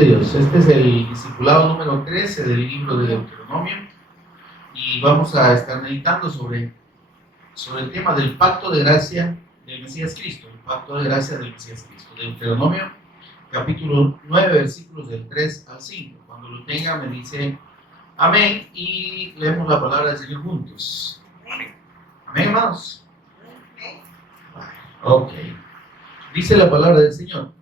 Dios. Este es el discipulado número 13 del libro de Deuteronomio y vamos a estar meditando sobre el tema del pacto de gracia del Mesías Cristo, el pacto de gracia del Mesías Cristo. Deuteronomio capítulo 9 versículos del 3 al 5. Cuando lo tenga me dice amén y leemos la palabra del Señor juntos. Amén, hermanos. Ok. Dice la palabra del Señor: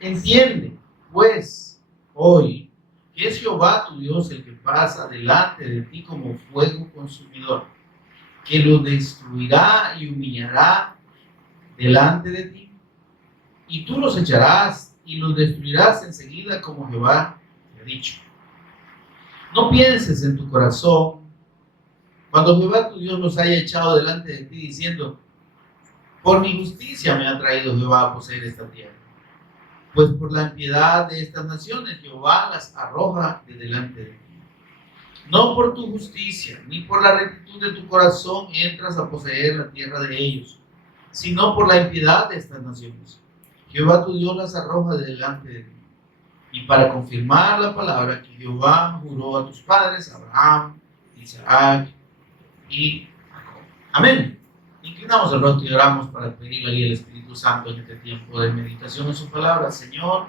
entiende pues hoy que es Jehová tu Dios el que pasa delante de ti como fuego consumidor, que lo destruirá y humillará delante de ti, y tú los echarás y los destruirás enseguida como Jehová te ha dicho. No pienses en tu corazón cuando Jehová tu Dios los haya echado delante de ti diciendo: por mi justicia me ha traído Jehová a poseer esta tierra. Pues por la impiedad de estas naciones Jehová las arroja de delante de ti. No por tu justicia, ni por la rectitud de tu corazón entras a poseer la tierra de ellos, sino por la impiedad de estas naciones. Jehová tu Dios las arroja de delante de ti. Y para confirmar la palabra que Jehová juró a tus padres, Abraham, Isaac y Jacob. Amén. Inclinamos el rostro y oramos para pedirle al Espíritu Santo en este tiempo de meditación en su palabra. Señor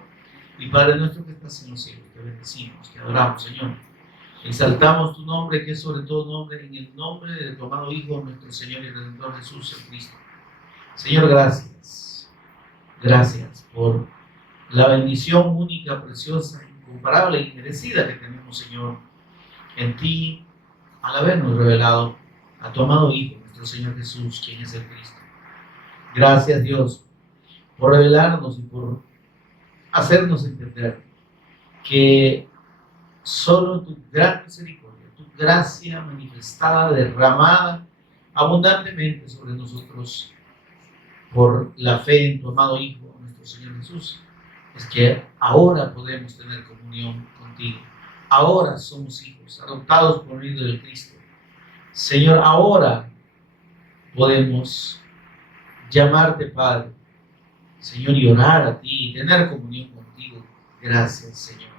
y Padre nuestro que estás en los cielos, te bendecimos, te adoramos, Señor. Exaltamos tu nombre, que es sobre todo nombre, en el nombre de tu amado Hijo, nuestro Señor y Redentor Jesús el Cristo. Señor, gracias. Gracias por la bendición única, preciosa, incomparable e inmerecida que tenemos, Señor, en ti, al habernos revelado a tu amado Hijo, nuestro Señor Jesús, quien es el Cristo. Gracias, Dios, por revelarnos y por hacernos entender que solo tu gran misericordia, tu gracia manifestada, derramada abundantemente sobre nosotros por la fe en tu amado Hijo, nuestro Señor Jesús, es que ahora podemos tener comunión contigo. Ahora somos hijos, adoptados por medio del Cristo. Señor, ahora podemos llamarte Padre, Señor, y orar a ti y tener comunión contigo. Gracias, Señor.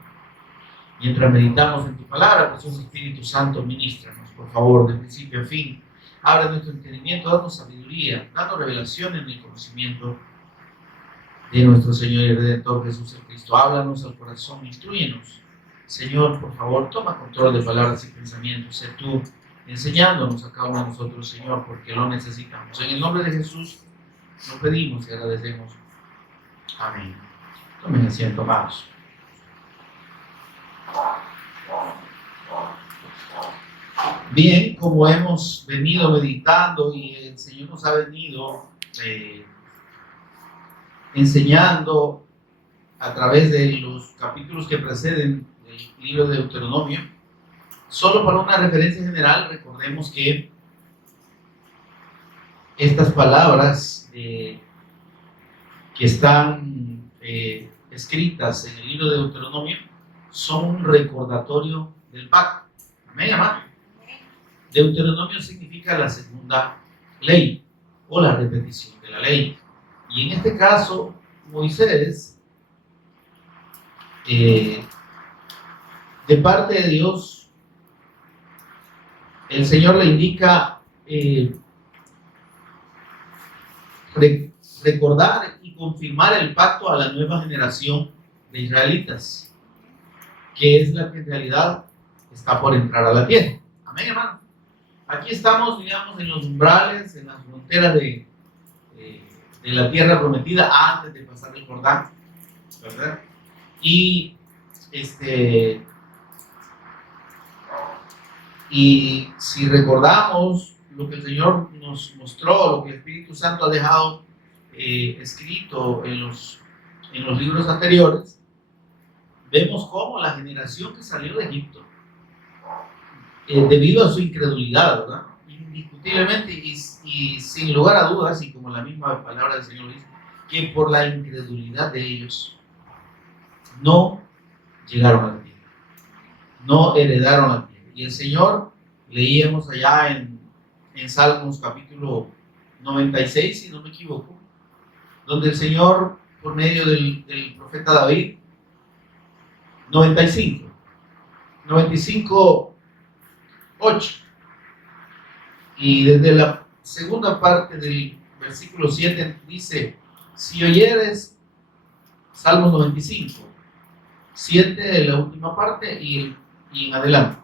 Mientras meditamos en tu palabra, pues Espíritu Santo, ministranos, por favor, de principio a fin. Abre nuestro entendimiento, danos sabiduría, danos revelación en el conocimiento de nuestro Señor y Redentor Jesús el Cristo. Háblanos al corazón, instrúyenos. Señor, por favor, toma control de palabras y pensamientos. Sé tú enseñándonos a cada uno de nosotros, Señor, porque lo necesitamos. En el nombre de Jesús lo pedimos y agradecemos. Amén. Tomen asiento, amados. Bien, como hemos venido meditando y el Señor nos ha venido enseñando a través de los capítulos que preceden el libro de Deuteronomio, solo para una referencia general, recordemos que estas palabras que están escritas en el libro de Deuteronomio son un recordatorio del pacto. Amén, amén. Deuteronomio significa la segunda ley o la repetición de la ley. Y en este caso, Moisés, de parte de Dios, el Señor le indica recordar y confirmar el pacto a la nueva generación de israelitas, que es la que en realidad está por entrar a la tierra. Amén, hermano. Aquí estamos, digamos, en los umbrales, en las fronteras de la tierra prometida antes de pasar el Jordán, ¿verdad? Y si recordamos lo que el Señor nos mostró, lo que el Espíritu Santo ha dejado escrito en los libros anteriores, vemos cómo la generación que salió de Egipto, debido a su incredulidad, ¿verdad? Indiscutiblemente y sin lugar a dudas, y como la misma palabra del Señor dice, que por la incredulidad de ellos no llegaron a la tierra, no heredaron la tierra. Y el Señor, leíamos allá en Salmos capítulo 96, si no me equivoco, donde el Señor, por medio del profeta David, 95, 95, 8. Y desde la segunda parte del versículo 7 dice, si oyeres, Salmos 95, 7 la última parte y en adelante.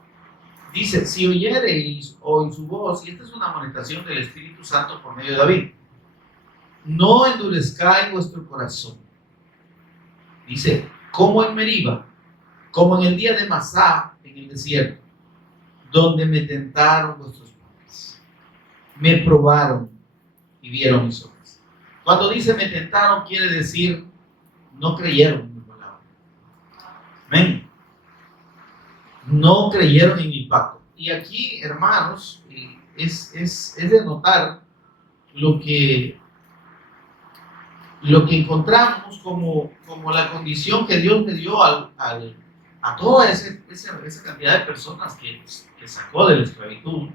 Dice, si oyereis hoy su voz, y esta es una amonestación del Espíritu Santo por medio de David, no endurezcáis vuestro corazón. Dice, como en Meriba, como en el día de Masá, en el desierto, donde me tentaron vuestros padres, me probaron y vieron mis obras. Cuando dice me tentaron, quiere decir no creyeron en mi palabra. Amén. No creyeron en mi pacto. Y aquí, hermanos, es de notar lo que encontramos como la condición que Dios le dio a toda esa cantidad de personas que sacó de la esclavitud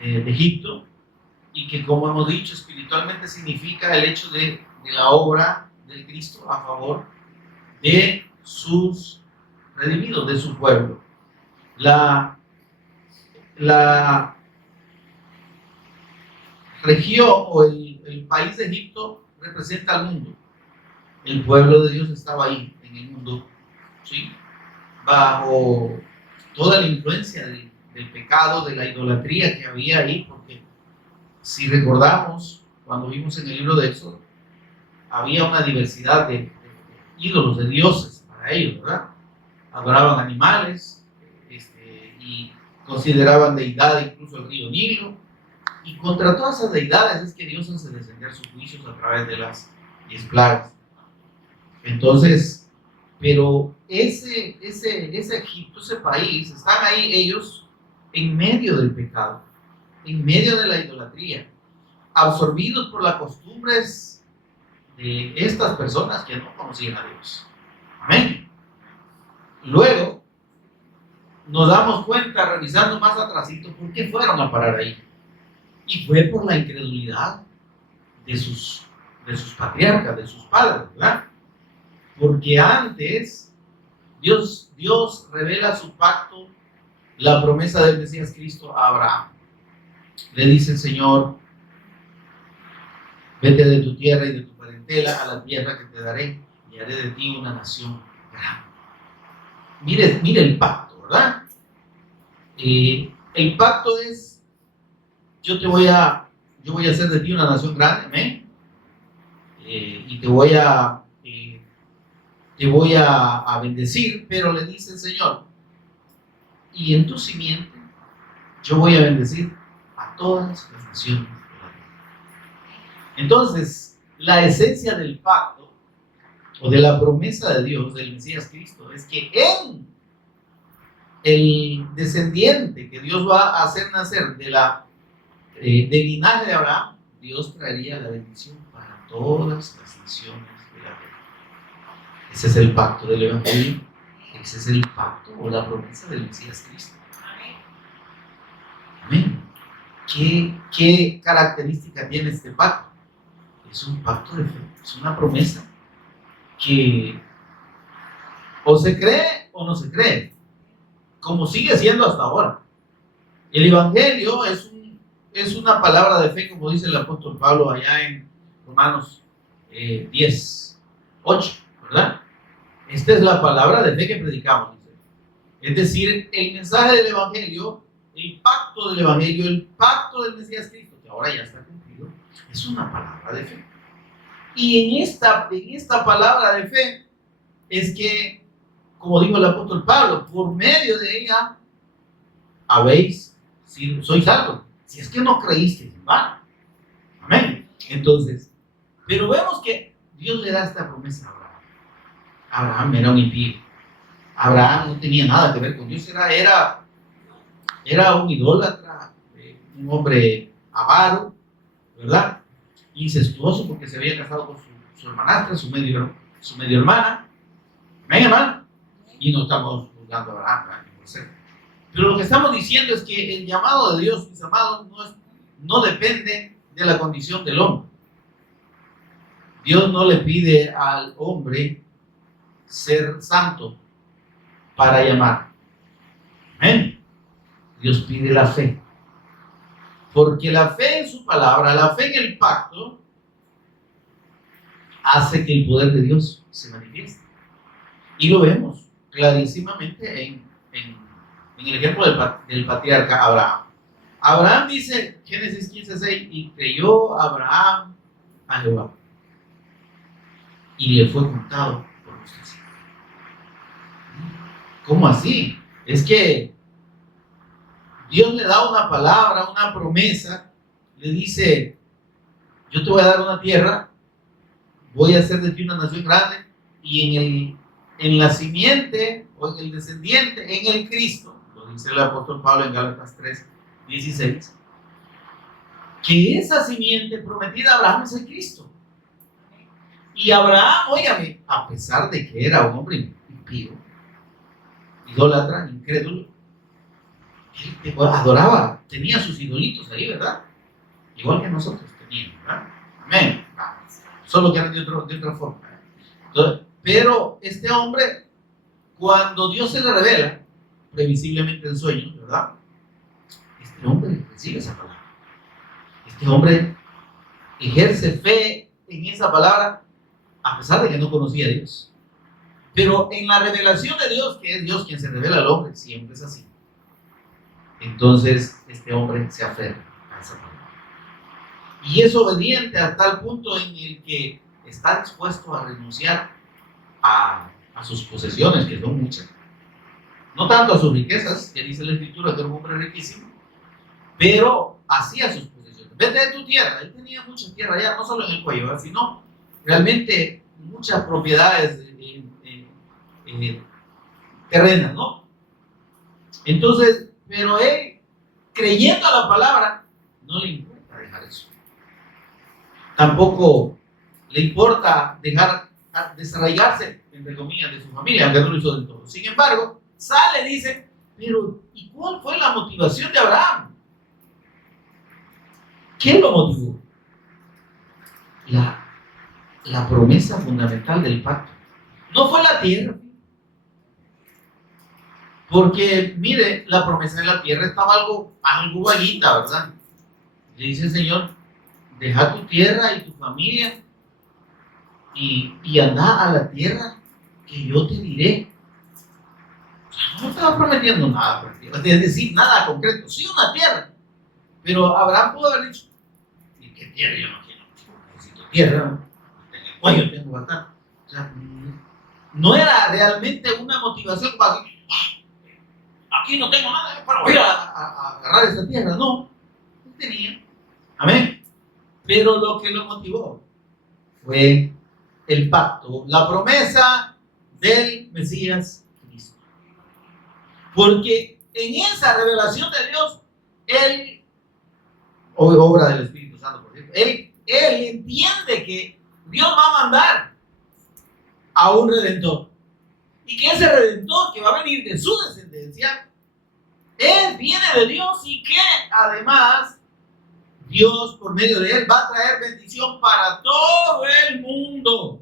de Egipto, y que, como hemos dicho, espiritualmente significa el hecho de la obra del Cristo a favor de sus redimidos, de su pueblo. La región o el país de Egipto representa al mundo. El pueblo de Dios estaba ahí, en el mundo, ¿sí? Bajo toda la influencia del pecado, de la idolatría que había ahí, porque si recordamos, cuando vimos en el libro de Éxodo, había una diversidad de ídolos, de dioses para ellos, ¿verdad? Adoraban animales, y consideraban deidad incluso el río Nilo, y contra todas esas deidades es que Dios hace descender sus juicios a través de las 10 plagas. Entonces, pero ese Egipto, ese país, están ahí ellos en medio del pecado, en medio de la idolatría, absorbidos por las costumbres de estas personas que no conocían a Dios. Amén. Luego, nos damos cuenta, revisando más atrásito, por qué fueron a parar ahí. Y fue por la incredulidad de sus patriarcas, de sus padres, ¿verdad? Porque antes Dios revela su pacto, la promesa del Mesías Cristo a Abraham. Le dice el Señor, vete de tu tierra y de tu parentela a la tierra que te daré y haré de ti una nación grande. Mire el pacto, ¿verdad? El pacto es, yo voy a hacer de ti una nación grande, amén. Y te voy a bendecir, pero le dice el Señor, y en tu simiente yo voy a bendecir a todas las naciones de la tierra. Entonces, la esencia del pacto o de la promesa de Dios, del Mesías Cristo, es que en el descendiente que Dios va a hacer nacer del linaje de Abraham, Dios traería la bendición para todas las naciones de la tierra. Ese es el pacto del Evangelio, ese es el pacto o la promesa del Mesías Cristo. Amén. ¿Qué característica tiene este pacto? Es un pacto de fe, es una promesa que o se cree o no se cree, como sigue siendo hasta ahora. El Evangelio es una palabra de fe, como dice el apóstol Pablo allá en Romanos 10, 8, ¿verdad? Esta es la palabra de fe que predicamos. Es decir, el mensaje del Evangelio, el pacto del Evangelio, el pacto del Mesías Cristo, que ahora ya está cumplido, es una palabra de fe. Y en esta palabra de fe es que, como dijo el apóstol Pablo, por medio de ella sois salvos. Si es que no creísteis en vano. Amén. Entonces, pero vemos que Dios le da esta promesa a Abraham. Abraham era un impío. Abraham no tenía nada que ver con Dios. Era un idólatra, un hombre avaro, ¿verdad? Incestuoso, porque se había casado con su hermanastra, su medio hermana. Amén, hermano. Y no estamos juzgando a Abraham, ¿verdad? Pero lo que estamos diciendo es que el llamado de Dios, mis amados, no depende de la condición del hombre. Dios no le pide al hombre ser santo, para llamar. Amén. Dios pide la fe. Porque la fe en su palabra, la fe en el pacto, hace que el poder de Dios se manifieste. Y lo vemos clarísimamente en el ejemplo del patriarca Abraham. Abraham dice, Génesis 15:6, y creyó Abraham a Jehová, y le fue contado por justicia. ¿Cómo así? Es que Dios le da una palabra, una promesa, le dice, yo te voy a dar una tierra, voy a hacer de ti una nación grande, y en la simiente, o en el descendiente, en el Cristo, lo dice el apóstol Pablo en Gálatas 3:16, que esa simiente prometida a Abraham es el Cristo. Y Abraham, óigame, a pesar de que era un hombre impío, idólatra, incrédulo, él adoraba, tenía sus idolitos ahí, ¿verdad? Igual que nosotros teníamos, ¿verdad? Amén. Solo que eran de otra forma. Entonces, pero este hombre, cuando Dios se le revela, previsiblemente en sueños, ¿verdad? Este hombre recibe esa palabra. Este hombre ejerce fe en esa palabra, a pesar de que no conocía a Dios. Pero en la revelación de Dios, que es Dios quien se revela al hombre, siempre es así. Entonces, este hombre se aferra a esa palabra. Y es obediente a tal punto en el que está dispuesto a renunciar a sus posesiones, que son muchas. No tanto a sus riquezas, que dice la Escritura que era un hombre riquísimo, pero hacía sus posesiones. Vete de tu tierra. Él tenía mucha tierra allá, no solo en el cuello, sino realmente muchas propiedades terrenas, ¿no? Entonces, pero él, creyendo a la palabra, no le importa dejar eso. Tampoco le importa dejar desarraigarse, entre comillas, de su familia, aunque no lo hizo del todo. Sin embargo, sale, dice, pero ¿y cuál fue la motivación de Abraham? ¿Qué lo motivó? La promesa fundamental del pacto. No fue la tierra. Porque, mire, la promesa de la tierra estaba algo vaguita, ¿verdad? Le dice el Señor, deja tu tierra y tu familia y anda a la tierra que yo te diré. O sea, no estaba prometiendo nada, es decir, nada concreto. Sí, una tierra. Pero Abraham pudo haber dicho, ¿y qué tierra? Yo no quiero, necesito tierra. En el cuello tengo bastante. O sea, no era realmente una motivación para decir, aquí no tengo nada, pero voy a agarrar esa tierra. No, él tenía. Amén. Pero lo que lo motivó fue el pacto, la promesa del Mesías Cristo. Porque en esa revelación de Dios, él, obra del Espíritu Santo, por cierto, él entiende que Dios va a mandar a un redentor. Y que ese redentor que va a venir de su descendencia, él viene de Dios y que además Dios por medio de él va a traer bendición para todo el mundo.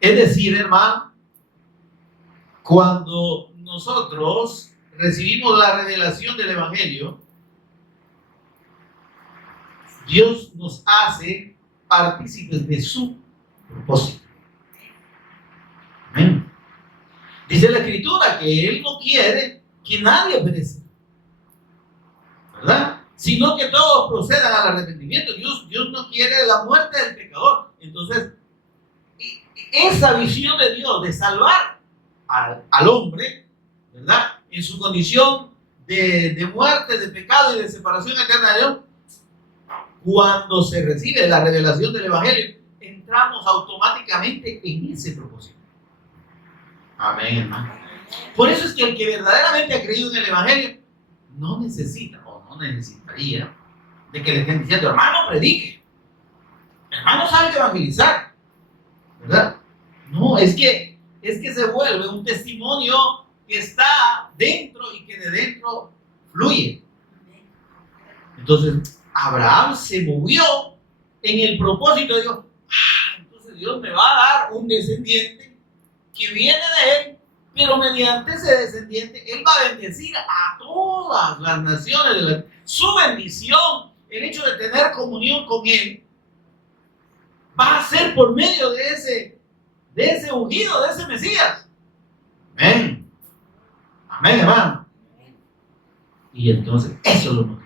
Es decir, hermano, cuando nosotros recibimos la revelación del Evangelio, Dios nos hace partícipes de su propósito. Amén. Dice la Escritura que Él no quiere que nadie perezca, ¿verdad? Sino que todos procedan al arrepentimiento. Dios no quiere la muerte del pecador. Entonces, esa visión de Dios de salvar al hombre, ¿verdad? En su condición de muerte, de pecado y de separación eterna de Dios, cuando se recibe la revelación del Evangelio, entramos automáticamente en ese propósito. Amén, hermano. Por eso es que el que verdaderamente ha creído en el Evangelio no necesita o no necesitaría de que le estén diciendo, hermano, predique, hermano, sabe evangelizar, ¿verdad? No, es que se vuelve un testimonio que está dentro y que de dentro fluye. Entonces, Abraham se movió en el propósito de Dios. Entonces Dios me va a dar un descendiente que viene de él pero mediante ese descendiente, Él va a bendecir a todas las naciones de la... Su bendición, el hecho de tener comunión con Él, va a ser por medio de ese ungido, de ese Mesías. Amén. Amén, hermano. Y entonces, eso es lo motiva.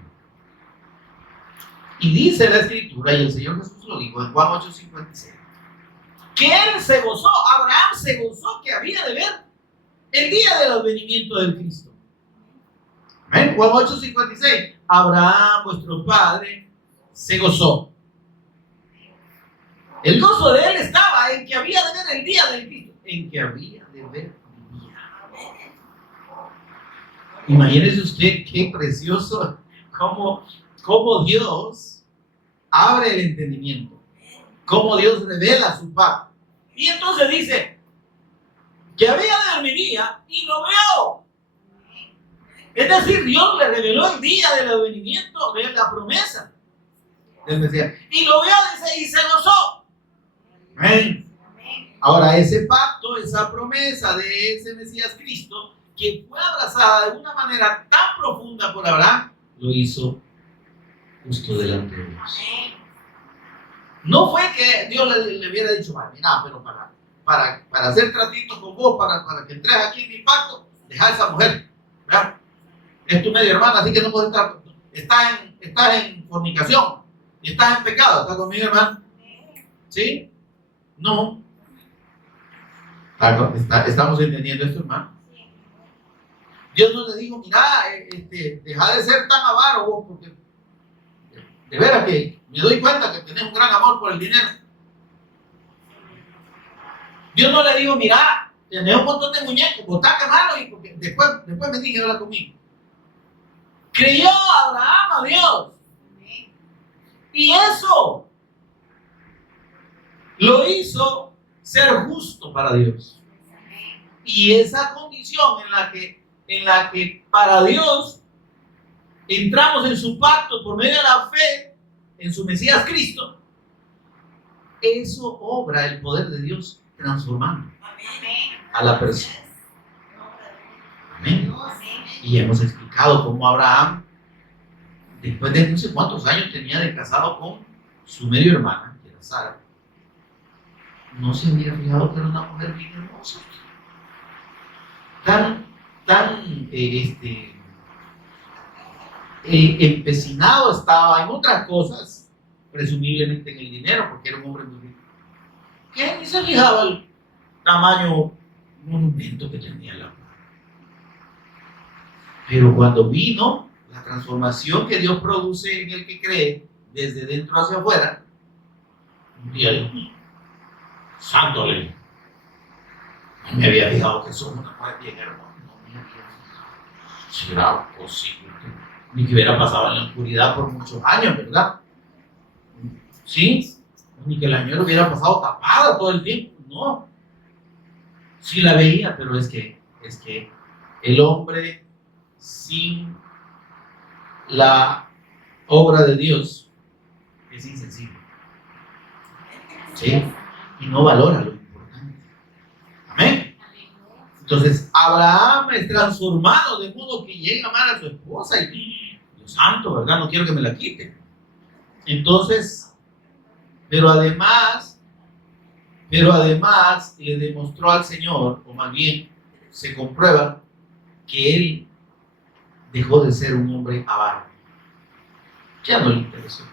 Y dice la Escritura, y el Señor Jesús lo dijo en Juan 8:56, que Él se gozó, Abraham se gozó que había de ver el día del advenimiento del Cristo. Amén. Juan 8:56, Abraham, vuestro padre, se gozó. El gozo de él estaba en que había de ver el día del Cristo, en que había de ver el día. Imagínese usted qué precioso, cómo Dios abre el entendimiento, cómo Dios revela su pacto. Y entonces dice que había de ver mi día y lo veo. Es decir, Dios le reveló el día del advenimiento de la promesa del Mesías. Y lo veo, dice, y se gozó. Amén. Ahora, ese pacto, esa promesa de ese Mesías Cristo, que fue abrazada de una manera tan profunda por Abraham, lo hizo justo delante de Dios. No fue que Dios le hubiera dicho, mira, pero para hacer tratito con vos, para que entres aquí en mi pacto, deja a esa mujer, ¿verdad? Es tu media hermana, así que no puedes estar, estás en fornicación, y estás en pecado. ¿Estás conmigo, hermano? ¿Sí? No. ¿Estamos entendiendo esto, hermano? Dios no le dijo, mira, deja de ser tan avaro vos, porque de veras que me doy cuenta que tenés un gran amor por el dinero. Dios no le dijo, mira, tenés un montón de muñecos, botá quemarlos y porque después me dije, habla conmigo. Creyó Abraham a Dios. Y eso lo hizo ser justo para Dios. Y esa condición en la que para Dios entramos en su pacto por medio de la fe en su Mesías Cristo, eso obra el poder de Dios transformando a la persona. Amén. Y hemos explicado cómo Abraham, después de no sé cuántos años tenía de casado con su medio hermana, que era Sara, no se había fijado que era una mujer bien hermosa, tan empecinado estaba en otras cosas, presumiblemente en el dinero, porque era un hombre muy rico, que ni se fijaba el tamaño monumento que tenía la mujer. Pero cuando vino la transformación que Dios produce en el que cree, desde dentro hacia afuera, un día dijo, santo ley, no me había fijado que sos una mujer bien hermosa, no me había fijado. ¿Será posible? Ni que hubiera pasado en la oscuridad por muchos años, ¿verdad? ¿Sí? Ni que la señora hubiera pasado tapada todo el tiempo, no. Sí la veía, pero es que el hombre sin la obra de Dios es insensible, ¿sí? Y no valora lo importante. Amén. Entonces Abraham es transformado de modo que llega a amar a su esposa y Dios santo, ¿verdad? No quiero que me la quite. Entonces, pero además le demostró al Señor, o más bien se comprueba que él dejó de ser un hombre avaro. Ya no le interesó.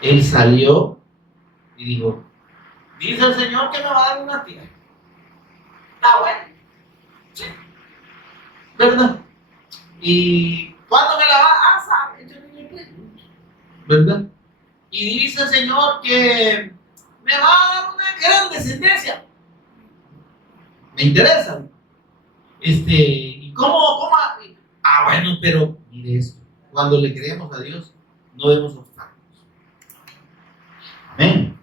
Él salió y dijo, dice el Señor que me va a dar una tierra. Está bueno. Sí. ¿Verdad? ¿Y cuándo me la va a saber? Yo no le pregunto. ¿Verdad? Y dice el Señor que me va a dar una gran descendencia. Me interesa. ¿Y cómo? Ah, bueno, pero mire esto. Cuando le creemos a Dios, no vemos obstáculos. Amén.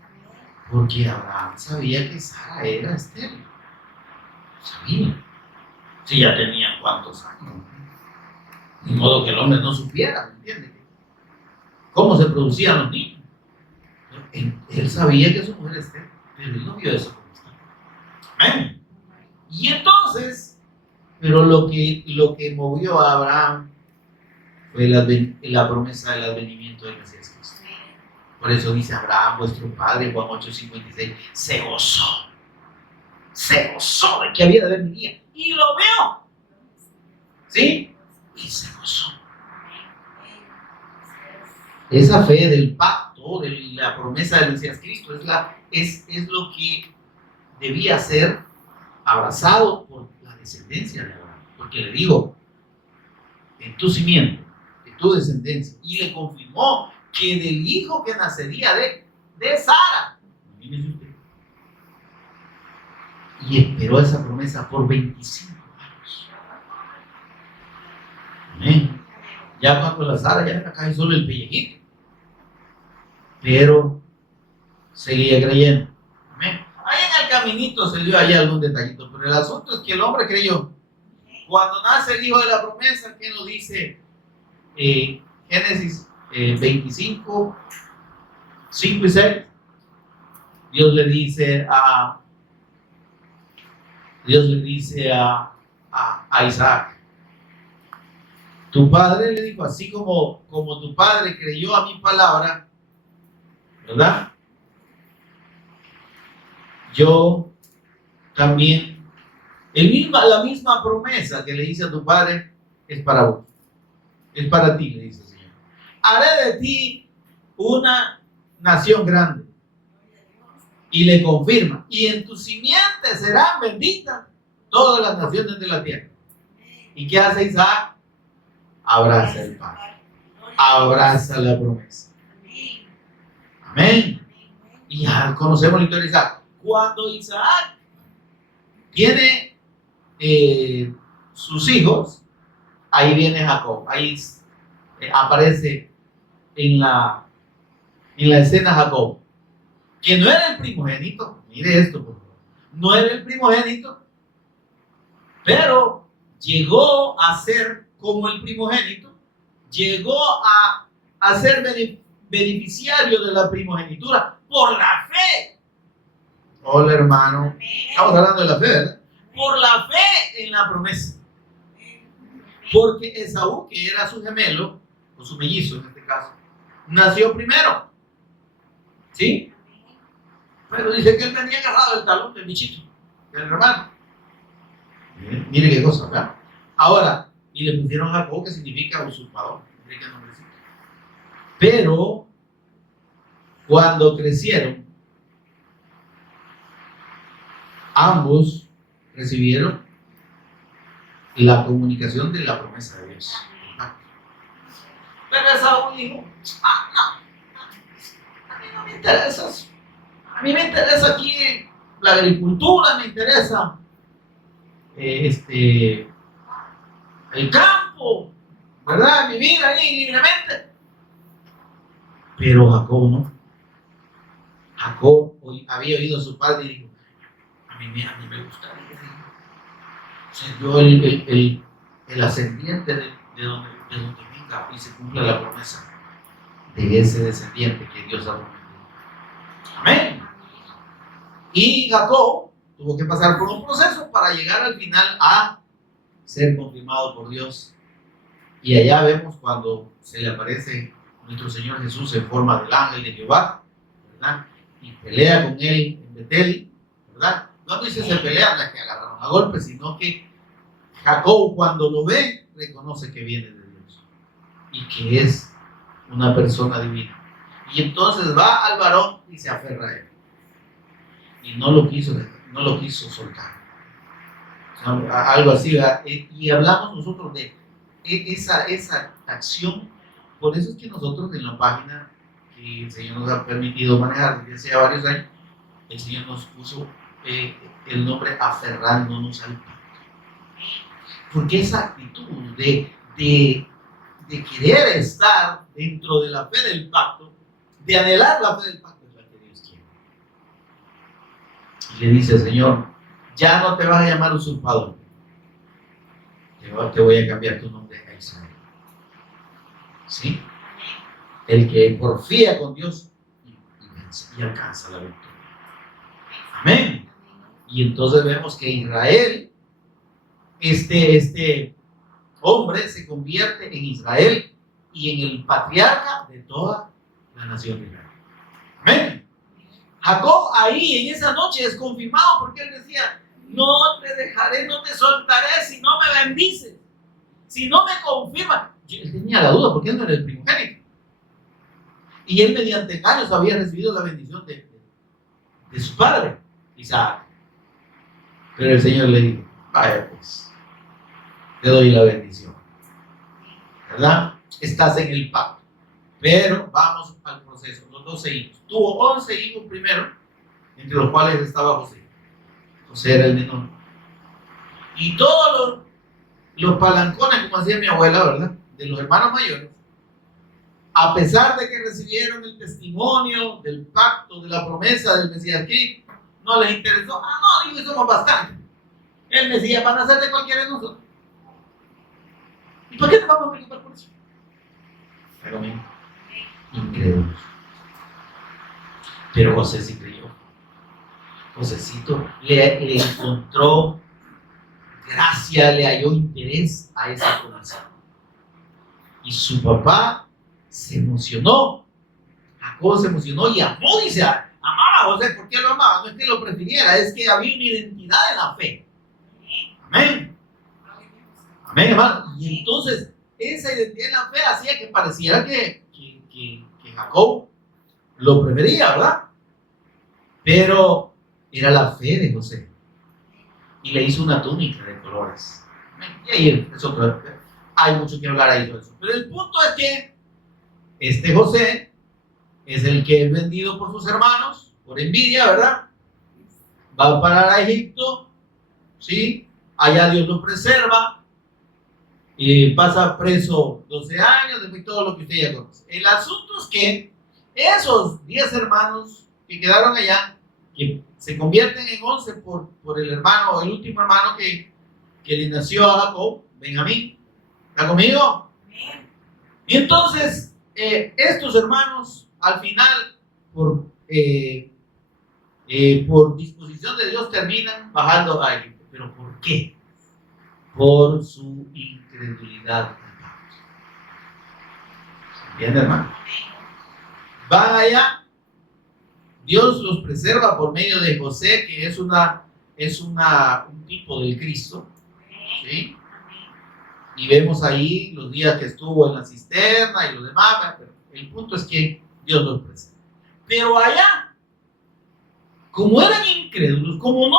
Porque Abraham sabía que Sara era estéril. Sabía. Si ya tenían cuántos años. De modo que el hombre no supiera, ¿me entiendes? ¿Cómo se producían los niños? Él sabía que su mujer estéril, pero él no vio eso como está. Amén. Y entonces, pero lo que movió a Abraham fue la promesa del advenimiento del Mesías Cristo. Por eso dice Abraham, vuestro padre, Juan 8:56, se gozó de que había de venir y lo veo. ¿Sí? Y se gozó. Esa fe del pacto, de la promesa del Mesías Cristo, es lo que debía ser abrazado por la descendencia de Abraham. Porque le digo, en tu simiente, en tu descendencia, y le confirmó que del hijo que nacería de Sara, imagínese usted, y esperó esa promesa por 25 años. Amén. Ya cuando la Sara ya cae solo el pellejito, pero seguía creyendo. Amén. Ahí en el caminito se dio ahí algún detallito, pero el asunto es que el hombre creyó. Cuando nace el hijo de la promesa, ¿qué nos dice Génesis 25, 5 y 6? Dios le dice a Isaac, tu padre le dijo, así como tu padre creyó a mi palabra, ¿verdad? Yo también, la misma promesa que le hice a tu padre es para vos, es para ti, le dice el Señor. Haré de ti una nación grande. Y le confirma, y en tu simiente serán benditas todas las naciones de la tierra. ¿Y qué hace Isaac? Abraza el pacto, abraza la promesa. Amén. Y ya conocemos la historia de Isaac. Cuando Isaac tiene sus hijos, ahí viene Jacob, ahí aparece en la escena Jacob, que no era el primogénito. Mire esto, por favor. No era el primogénito, pero llegó a ser como el primogénito, llegó a ser beneficiario de la primogenitura por la fe. Hola, hermano. Estamos hablando de la fe, ¿verdad? Por la fe en la promesa. Porque Esaú, que era su gemelo, o su mellizo en este caso, nació primero. ¿Sí? Pero dice que él tenía agarrado el talón del bichito, del hermano. Mire qué cosa, ¿verdad? Ahora, y le pusieron Jacob, que significa usurpador. Mire qué nombrecito. Pero, cuando crecieron, ambos recibieron la comunicación de la promesa de Dios. Pero Esaú dijo, no, a mí no me interesa eso. A mí me interesa aquí la agricultura, me interesa el campo, ¿verdad? Vivir ahí libremente. Pero Jacob no. Jacob había oído a su padre y dijo, a mí me gustaría. O sea, yo el ascendiente de donde venga y se cumpla la promesa de ese descendiente que Dios ha prometido. Amén. Y Jacob tuvo que pasar por un proceso para llegar al final a ser confirmado por Dios. Y allá vemos cuando se le aparece nuestro Señor Jesús en forma del ángel de Jehová, ¿verdad? Y pelea con él en Betel, ¿verdad? No dice se pelean las que agarraron a golpes, sino que Jacob, cuando lo ve, reconoce que viene de Dios y que es una persona divina. Y entonces va al varón y se aferra a él. Y no lo quiso soltar. O sea, algo así, ¿verdad? Y hablamos nosotros de esa acción. Por eso es que nosotros en la página que el Señor nos ha permitido manejar desde hace varios años, el Señor nos puso el nombre aferrándonos al pacto. Porque esa actitud de querer estar dentro de la fe del pacto, de anhelar la fe del pacto, es la que Dios quiere. Y le dice, Señor, ya no te vas a llamar usurpador, te voy a cambiar tu nombre a Israel. ¿Sí? El que porfía con Dios y alcanza la victoria. Amén. Y entonces vemos que Israel, este hombre se convierte en Israel y en el patriarca de toda la nación de Israel. Amén. Jacob ahí en esa noche es confirmado porque él decía: no te dejaré, no te soltaré si no me bendices, si no me confirmas. Él tenía la duda porque él no era el primogénito. Y él mediante años había recibido la bendición de su padre, Isaac. Pero el Señor le dijo: vaya pues, te doy la bendición, ¿verdad? Estás en el pacto. Pero vamos al proceso. Los 12 hijos. Tuvo 11 hijos primero, entre los cuales estaba José. José era el menor. Y todos los palancones, como decía mi abuela, ¿verdad?, de los hermanos mayores, a pesar de que recibieron el testimonio del pacto, de la promesa del Mesías Cristo, no les interesó. No, digo, somos bastantes. El Mesías van a ser de cualquiera de nosotros. ¿Y por qué nos vamos a preocupar por eso? Pero increíble. Pero José sí creyó. Josécito le encontró gracia, le halló interés a esa promesa. Y su papá se emocionó. Jacob se emocionó y amó, dice, amaba a José. ¿Por qué lo amaba? No es que lo prefiriera, es que había una identidad en la fe. Amén. Amén, hermano. Y entonces, esa identidad en la fe hacía que pareciera que Jacob lo prefería, ¿verdad? Pero era la fe de José. Y le hizo una túnica de colores. Y ahí es otro. Hay mucho que hablar ahí sobre eso. Pero el punto es que este José es el que es vendido por sus hermanos, por envidia, ¿verdad? Va a parar a Egipto, ¿sí? Allá Dios lo preserva. Y pasa preso 12 años, después todo lo que usted ya conoce. El asunto es que esos 10 hermanos que quedaron allá, que se convierten en 11 por el hermano, el último hermano que le nació a Jacob, Benjamín. ¿Está conmigo? Y entonces, estos hermanos, al final, por disposición de Dios, terminan bajando a Egipto. ¿Pero por qué? Por su incredulidad. ¿Se entiende, hermano? Van allá. Dios los preserva por medio de José, que es un tipo del Cristo, ¿sí? Y vemos ahí los días que estuvo en la cisterna y los demás, pero el punto es que Dios los preserva. Pero allá, como eran incrédulos, como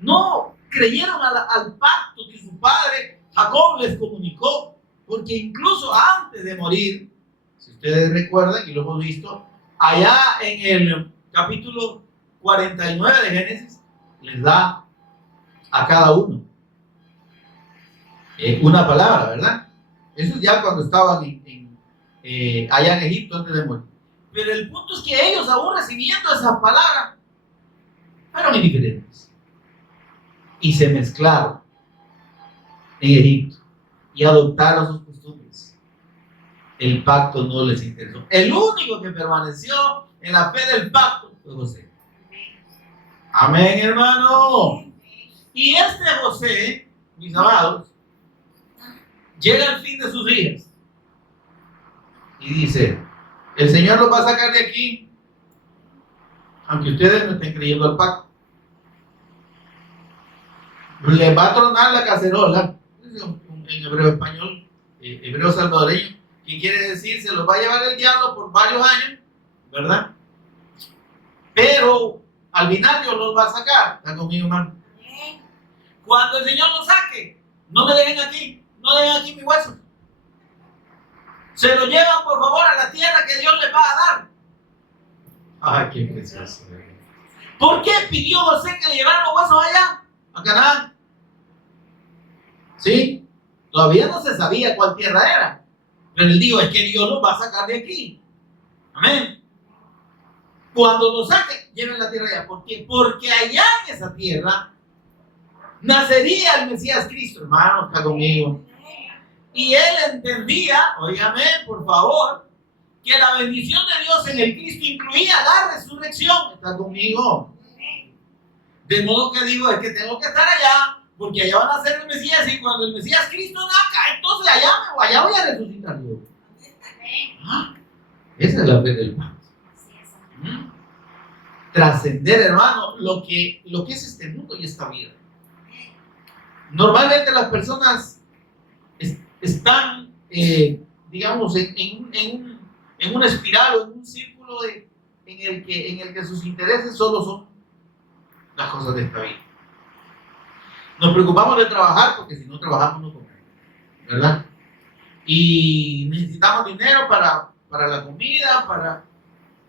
no creyeron al pacto que su padre Jacob les comunicó, porque incluso antes de morir, si ustedes recuerdan y lo hemos visto, allá en el capítulo 49 de Génesis, les da a cada uno una palabra, ¿verdad? Eso es ya cuando estaban allá en Egipto antes de morir. Pero el punto es que ellos, aún recibiendo esas palabras, fueron indiferentes y se mezclaron en Egipto y adoptaron sus costumbres. El pacto no les interesó. El único que permaneció en la fe del pacto fue José. Amén, hermano. Y este José, mis amados, llega al fin de sus días y dice: el Señor los va a sacar de aquí, aunque ustedes no estén creyendo al pacto. Les va a tronar la cacerola, en hebreo español, hebreo salvadoreño, que quiere decir se los va a llevar el diablo por varios años, ¿verdad? Pero al final Dios los va a sacar. ¿Está conmigo, hermano? Cuando el Señor los saque, no me dejen aquí, no dejen aquí mi hueso. Se lo llevan, por favor, a la tierra que Dios les va a dar. Ay, qué precioso. ¿Por qué pidió José que le llevaran los huesos allá, a Canaán? ¿Sí? Todavía no se sabía cuál tierra era. Pero él dijo: es que Dios los va a sacar de aquí. Amén. Cuando los saque, lleven la tierra allá. ¿Por qué? Porque allá en esa tierra nacería el Mesías Cristo, hermano. Está conmigo. Y él entendía, óigame, por favor, que la bendición de Dios en el Cristo incluía la resurrección. ¿Está conmigo? De modo que digo, es que tengo que estar allá, porque allá van a ser el Mesías, y cuando el Mesías Cristo nazca, entonces allá voy a resucitar yo. ¿Ah? Esa es la fe del pacto. Trascender, hermano, lo que es este mundo y esta vida. Normalmente las personas están, digamos, en una espiral o en un círculo en el que sus intereses solo son las cosas de esta vida. Nos preocupamos de trabajar porque si no trabajamos no comemos, ¿verdad? Y necesitamos dinero para la comida,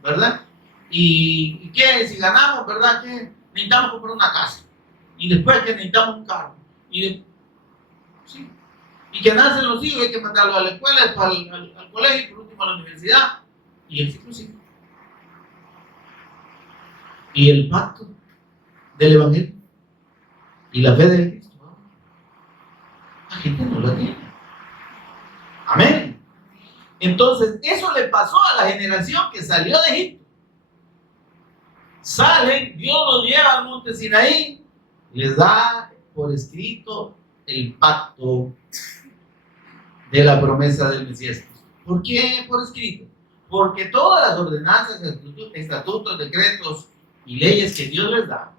¿verdad? ¿Y qué? Si ganamos, ¿verdad? ¿Qué? Necesitamos comprar una casa. Y después que necesitamos un carro. Sí. Y que nacen los hijos, hay que mandarlos a la escuela, al colegio y por último a la universidad. Y el ciclo sigue. Y el pacto del Evangelio y la fe de Cristo, ¿no? La gente no la tiene. Amén. Entonces, eso le pasó a la generación que salió de Egipto. Salen, Dios los lleva al monte Sinaí, les da por escrito el pacto de la promesa del Mesías. ¿Por qué por escrito? Porque todas las ordenanzas, estatutos, decretos y leyes que Dios les da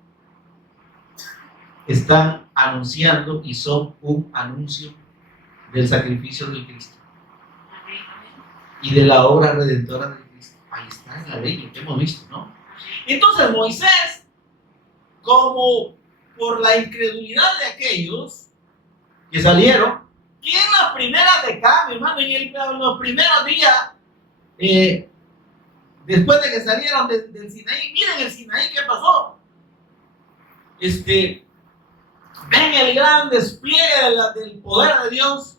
están anunciando y son un anuncio del sacrificio de Cristo y de la obra redentora de Cristo. Ahí está en la ley, lo que hemos visto, ¿no? Entonces Moisés, como por la incredulidad de aquellos que salieron, que en las primeras de cambio, hermano, en los primeros días, después de que salieron del Sinaí, miren el Sinaí, ¿qué pasó? Ven el gran despliegue del poder de Dios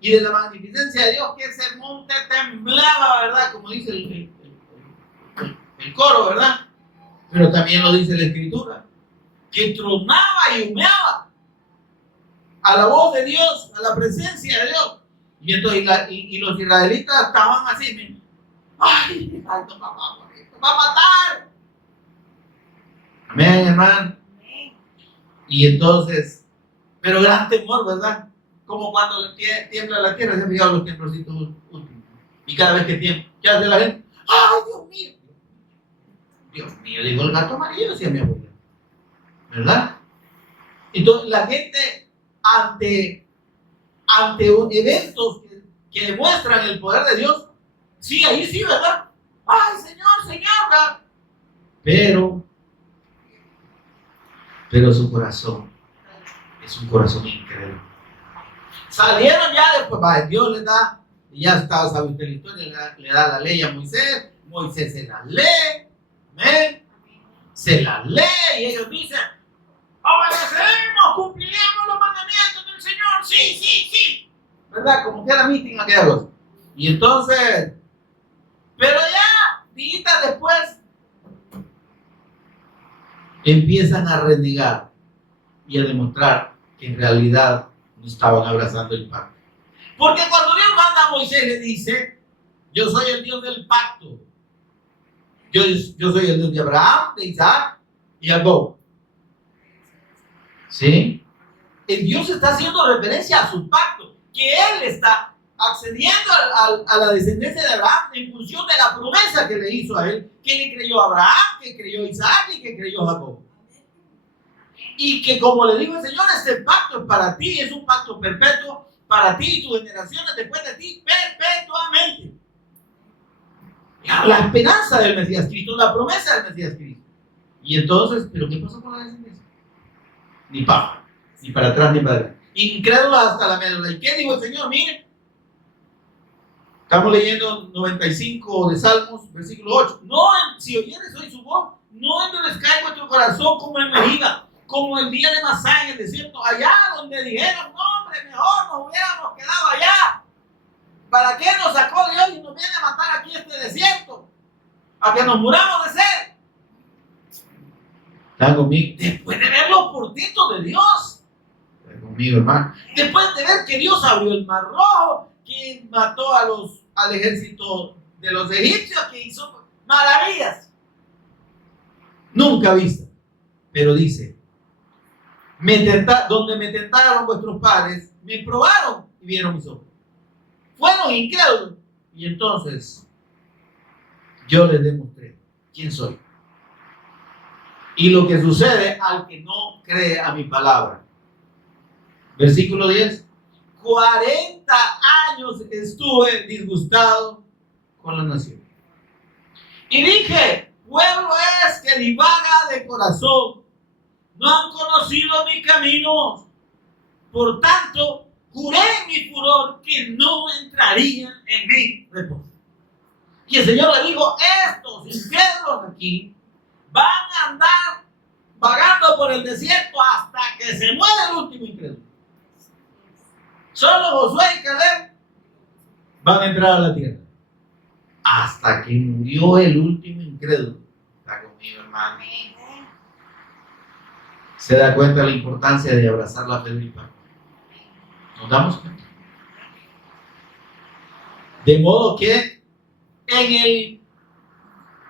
y de la magnificencia de Dios, que ese monte temblaba, ¿verdad? Como dice el coro, ¿verdad? Pero también lo dice la Escritura, que tronaba y humeaba a la voz de Dios, a la presencia de Dios. Y entonces y los israelitas estaban así, miren. ¡Ay, nos va a matar! Amén, hermano. Y entonces, pero gran temor, ¿verdad? Como cuando tiembla la tierra, se han fijado los temblorcitos últimos. Y cada vez que tiembla, ¿qué hace la gente? ¡Ay, Dios mío! Dios mío, digo el gato amarillo, decía mi abuela. ¿Verdad? Entonces, la gente ante eventos que demuestran el poder de Dios, sí, ahí sí, ¿verdad? ¡Ay, Señor, ¿verdad? Pero su corazón es un corazón increíble. Salieron ya después, Dios les da, ya estaba, sabe usted la historia, le da la ley a Moisés, Moisés se la lee, ¿ven? Se la lee y ellos dicen, obedecemos, cumpliremos los mandamientos del Señor, sí, ¿verdad? Como que era meeting aquella cosa. Y entonces, pero ya, días después, empiezan a renegar y a demostrar que en realidad no estaban abrazando el pacto. Porque cuando Dios manda a Moisés, le dice, yo soy el Dios del pacto. Yo soy el Dios de Abraham, de Isaac y Jacob. ¿Sí? El Dios está haciendo referencia a su pacto, que Él está accediendo a la descendencia de Abraham en función de la promesa que le hizo a él, que le creyó a Abraham, que creyó a Isaac y que creyó a Jacob. Y que, como le dijo el Señor, este pacto es para ti, es un pacto perpetuo para ti y tus generaciones después de ti, perpetuamente. La esperanza del Mesías Cristo, la promesa del Mesías Cristo. Y entonces, ¿pero qué pasó con la descendencia? Ni para atrás ni para adelante. Incrédulos hasta la médula. ¿Y qué dijo el Señor? Miren, estamos leyendo 95 de Salmos, versículo 8. No, si oyeres hoy su voz, no endurezcáis vuestro corazón como en Meriba, como el día de Masá en el desierto, allá donde dijeron, no, hombre, mejor nos hubiéramos quedado allá. ¿Para qué nos sacó Dios y nos viene a matar aquí este desierto? A que nos muramos de sed. ¿Están conmigo? Después de ver los portentos de Dios. ¿Están conmigo, hermano? Después de ver que Dios abrió el mar rojo, que mató al ejército de los egipcios, que hizo maravillas nunca vistas. Pero dice, donde me tentaron vuestros padres, me probaron y vieron mis ojos. Fueron incrédulos. Y entonces yo les demostré quién soy. Y lo que sucede al que no cree a mi palabra. Versículo 10. 40 años estuve disgustado con la nación. Y dije, pueblo es que divaga de corazón. No han conocido mis caminos. Por tanto, juré en mi furor que no entrarían en mi reposo. Y el Señor le dijo, estos incrédulos aquí van a andar vagando por el desierto hasta que se muera el último incrédulo. Solo Josué y Caleb van a entrar a la tierra. Hasta que murió el último incrédulo. Está conmigo, hermano. Se da cuenta de la importancia de abrazar la fe del pacto. ¿Nos damos cuenta? De modo que en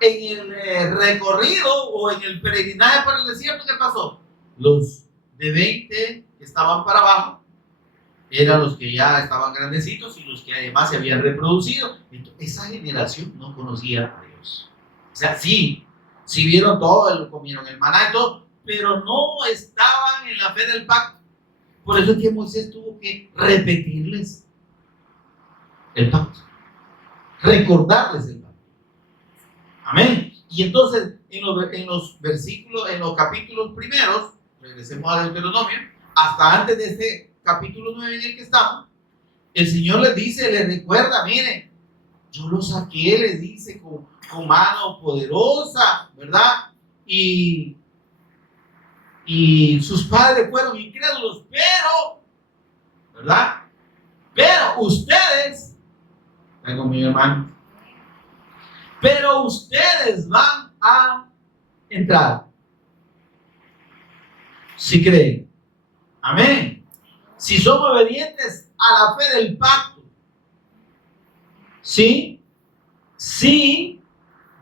el recorrido o en el peregrinaje por el desierto, ¿qué pasó? Los de 20 que estaban para abajo eran los que ya estaban grandecitos y los que además se habían reproducido. Entonces, esa generación no conocía a Dios. O sea, sí vieron todo, comieron el maná y todo, pero no estaban en la fe del pacto. Por eso es que Moisés tuvo que repetirles el pacto, recordarles el pacto. Amén. Y entonces, en los versículos, en los capítulos primeros, regresemos a Deuteronomio, hasta antes de este capítulo 9 en el que estamos, el Señor les dice, les recuerda, miren, yo los saqué, les dice, con mano poderosa, ¿verdad? Y sus padres fueron incrédulos, pero, ¿verdad? Pero ustedes, vengo mi hermano, pero ustedes van a entrar, si creen. Amén. Si son obedientes a la fe del pacto. Sí,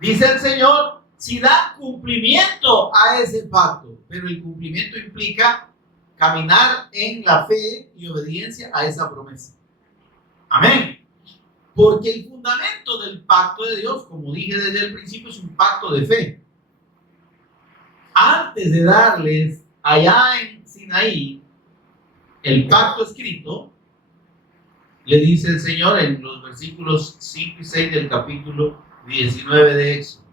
dice el Señor, si dan cumplimiento a ese pacto. Pero el cumplimiento implica caminar en la fe y obediencia a esa promesa. Amén. Porque el fundamento del pacto de Dios, como dije desde el principio, es un pacto de fe. Antes de darles allá en Sinaí el pacto escrito, le dice el Señor en los versículos 5 y 6 del capítulo 19 de Éxodo: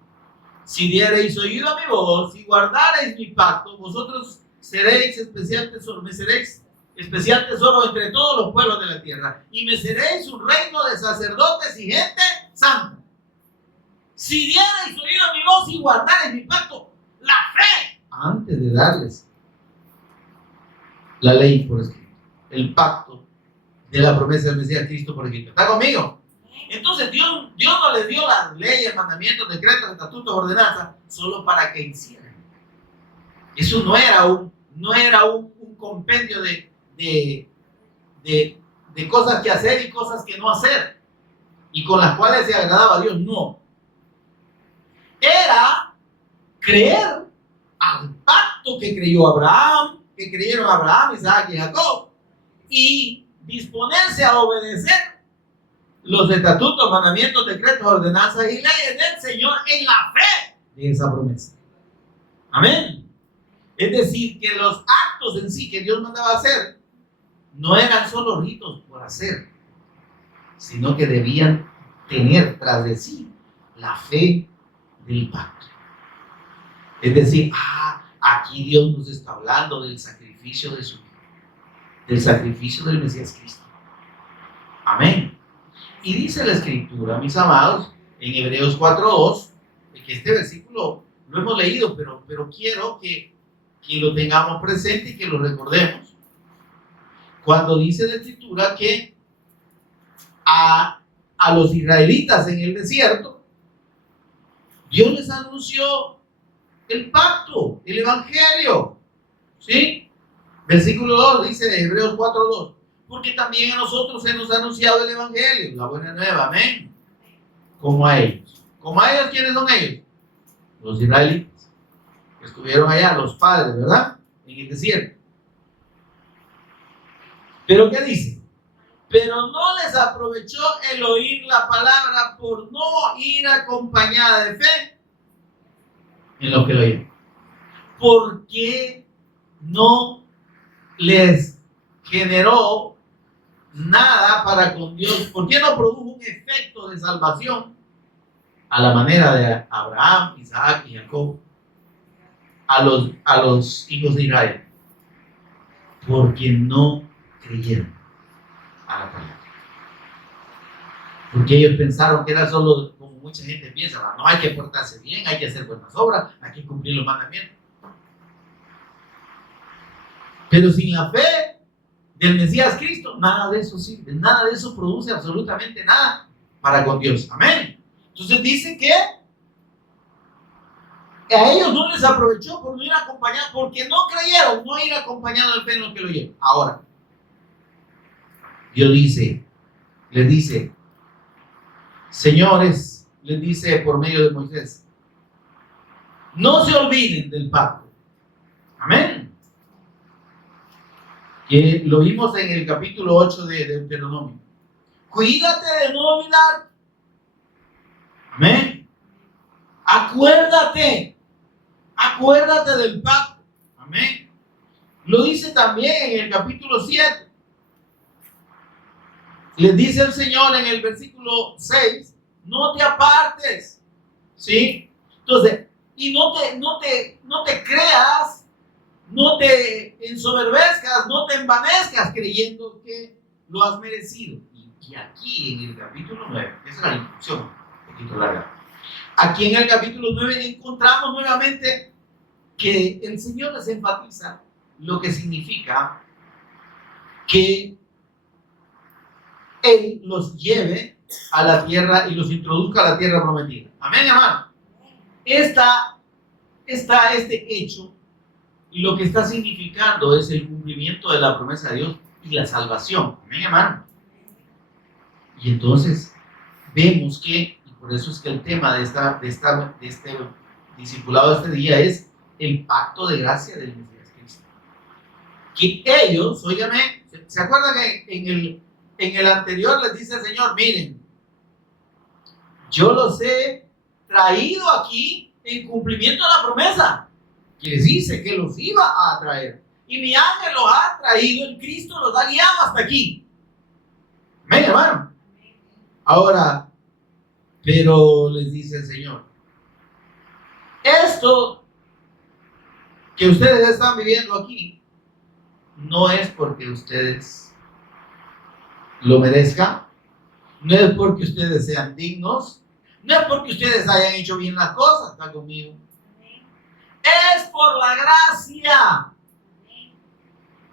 si diereis oído a mi voz y guardareis mi pacto, vosotros seréis especial tesoro, me seréis especial tesoro entre todos los pueblos de la tierra, y me seréis un reino de sacerdotes y gente santa. Si diereis oído a mi voz y guardareis mi pacto, la fe, antes de darles la ley por escrito, el pacto de la promesa del Mesías Cristo por escrito. ¿Está conmigo? Entonces Dios no les dio las leyes, mandamientos, decretos, estatutos, ordenanzas solo para que hicieran. Eso no era un compendio de cosas que hacer y cosas que no hacer y con las cuales se agradaba a Dios. No. Era creer al pacto que creyó Abraham, que creyeron Abraham, Isaac y Jacob, y disponerse a obedecer los estatutos, mandamientos, decretos, ordenanzas y leyes del Señor en la fe de esa promesa. Amén. Es decir, que los actos en sí que Dios mandaba hacer no eran solo ritos por hacer, sino que debían tener tras de sí la fe del pacto. Es decir, aquí Dios nos está hablando del sacrificio de su Hijo, del sacrificio del Mesías Cristo. Amén. Y dice la Escritura, mis amados, en Hebreos 4:2, que este versículo lo hemos leído, pero quiero que lo tengamos presente y que lo recordemos. Cuando dice la Escritura que a los israelitas en el desierto, Dios les anunció el pacto, el evangelio. ¿Sí? Versículo 2 dice Hebreos 4:2. Porque también a nosotros se nos ha anunciado el evangelio, la buena nueva, amén. Como a ellos. ¿Como a ellos? ¿Quiénes son ellos? Los israelitas. Estuvieron allá los padres, ¿verdad? En el desierto. Pero ¿qué dice? Pero no les aprovechó el oír la palabra por no ir acompañada de fe en lo que lo oyeron. ¿Por qué no les generó nada para con Dios? ¿Por qué no produjo un efecto de salvación a la manera de Abraham, Isaac y Jacob a los hijos de Israel? Porque no creyeron a la palabra. Porque ellos pensaron que era solo, como mucha gente piensa, no hay que portarse bien, hay que hacer buenas obras, hay que cumplir los mandamientos. Pero sin la fe del Mesías Cristo, nada de eso sirve, nada de eso produce absolutamente nada para con Dios. Amén. Entonces dice que a ellos no les aprovechó por no ir acompañados, porque no creyeron, no ir acompañados de fe en lo que lo oyeron. Ahora, Dios les dice, señores, les dice por medio de Moisés, no se olviden del pacto. Amén. Que lo vimos en el capítulo 8 de Deuteronomio. Cuídate de no olvidar. Amén. Acuérdate del pacto. Amén. Lo dice también en el capítulo 7. Les dice el Señor en el versículo 6, no te apartes. ¿Sí? Entonces, y no te creas, no te ensoberbezcas, no te envanezcas creyendo que lo has merecido. Y aquí en el capítulo 9, esa es la instrucción, un poquito larga. Aquí en el capítulo 9 encontramos nuevamente que el Señor les enfatiza lo que significa que Él los lleve a la tierra y los introduzca a la tierra prometida. Amén, hermano. Este hecho, lo que está significando es el cumplimiento de la promesa de Dios y la salvación. Amén, hermano. Y entonces vemos que, y por eso es que el tema de este discipulado de este día es el pacto de gracia del Mesías Cristo. Que ellos, óigame, ¿se acuerdan que en el anterior les dice el Señor, miren, yo los he traído aquí en cumplimiento de la promesa, que les dice que los iba a traer. Y mi ángel los ha traído, el Cristo los ha guiado hasta aquí. Amén, hermano. Ahora, pero les dice el Señor, esto que ustedes están viviendo aquí, no es porque ustedes lo merezcan, no es porque ustedes sean dignos, no es porque ustedes hayan hecho bien las cosas, está conmigo. Es por la gracia.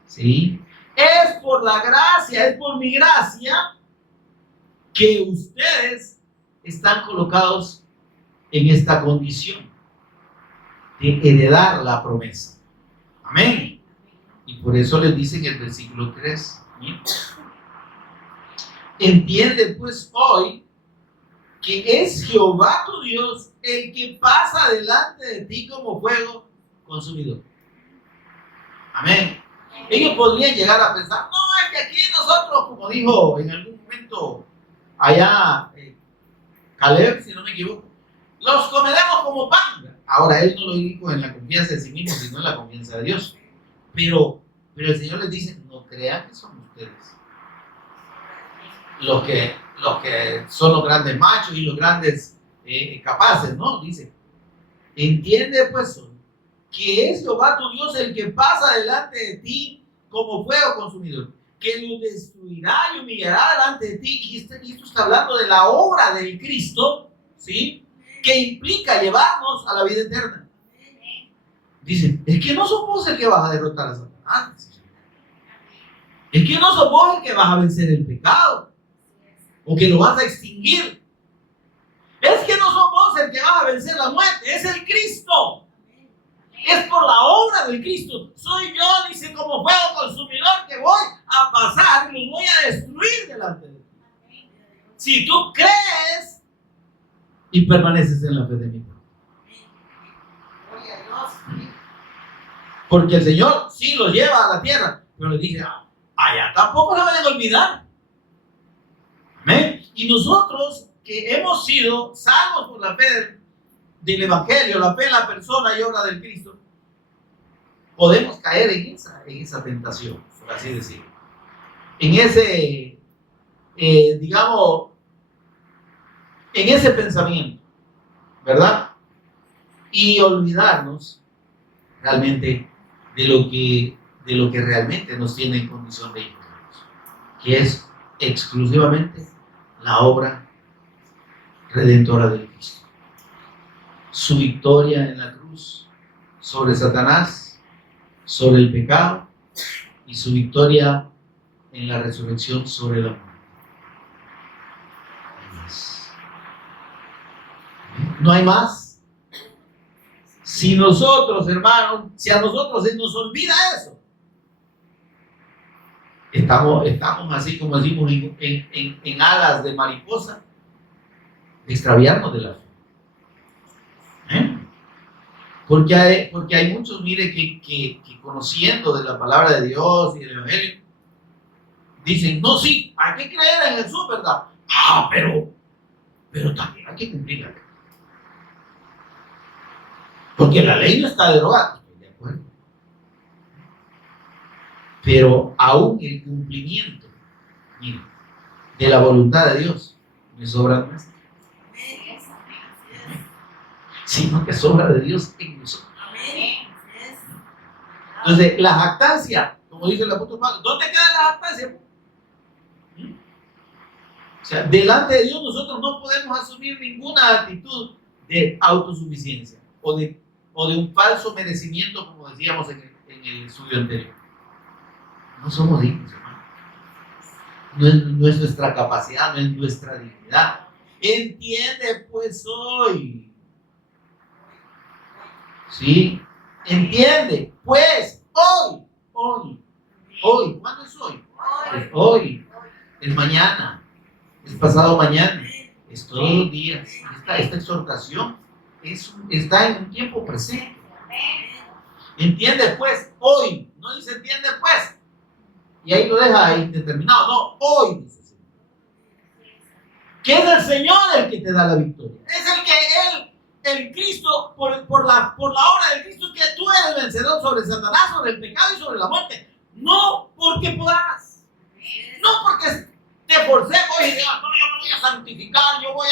¿Sí? Es por la gracia, es por mi gracia que ustedes están colocados en esta condición de heredar la promesa. Amén. Y por eso les dice en el versículo 3. ¿Sí? Entiende pues hoy que es Jehová tu Dios el que pasa delante de ti como fuego consumidor. Amén. Ellos podrían llegar a pensar, no, es que aquí nosotros, como dijo en algún momento allá Caleb, si no me equivoco, los comeremos como pan. Ahora él no lo dijo en la confianza de sí mismo, sino en la confianza de Dios. Pero el Señor les dice, no crean que son ustedes los que son los grandes machos y los grandes capaces, ¿no? Dice, entiende pues que es Jehová tu Dios el que pasa delante de ti como fuego consumidor, que lo destruirá y humillará delante de ti. Y esto está hablando de la obra del Cristo, ¿sí? Que implica llevarnos a la vida eterna. Dice, es que no sos vos el que vas a derrotar a Satanás. Es que no sos vos el que vas a vencer el pecado o que lo vas a extinguir. Es que no sos vos el que vas a vencer la muerte, es el Cristo. Es por la obra del Cristo. Soy yo, dice, como fuego consumidor que voy a pasar y los voy a destruir delante de ti. Si tú crees y permaneces en la fe de mi Dios. Porque el Señor sí los lleva a la tierra, pero les dice, allá tampoco la vayan a olvidar. ¿Amén? Y nosotros que hemos sido salvos por la fe del Evangelio, la fe en la persona y obra del Cristo, podemos caer en esa tentación, por así decirlo. En ese, digamos, en ese pensamiento, ¿verdad? Y olvidarnos realmente de lo que realmente nos tiene en condición de hijos, que es exclusivamente la obra redentora de Cristo. Su victoria en la cruz sobre Satanás, sobre el pecado, y su victoria en la resurrección sobre la muerte. No hay más. Si nosotros, hermanos, si a nosotros se nos olvida eso, estamos así como decimos en alas de mariposa, extraviarnos de la fe. Porque hay muchos, mire, que conociendo de la palabra de Dios y del Evangelio, dicen, no, sí, hay que creer en Jesús, ¿verdad? Pero también hay que cumplir la ley. Porque la ley no está derogada, estoy de acuerdo. Pero aún el cumplimiento, mire, de la voluntad de Dios, no es obra nuestra, sino que es obra de Dios en nosotros. Entonces, la jactancia, como dice el apóstol Pablo, ¿dónde queda la jactancia? O sea, delante de Dios nosotros no podemos asumir ninguna actitud de autosuficiencia o de un falso merecimiento, como decíamos en el estudio anterior. No somos dignos, hermano. No es nuestra capacidad, no es nuestra dignidad. Entiende pues hoy. ¿Sí? Entiende pues hoy. ¿Cuándo es hoy? Es hoy. Es mañana. Es pasado mañana. Es todos los días. Esta exhortación está en un tiempo presente. Entiende pues hoy. No dice entiende pues. Y ahí lo deja ahí determinado. No, hoy dice el Señor. Que es el Señor el que te da la victoria. Es el Cristo, por la obra del Cristo, que tú eres vencedor sobre Satanás, sobre el pecado y sobre la muerte. No porque puedas. No porque te forcemos y digas, no, yo me voy a santificar, yo voy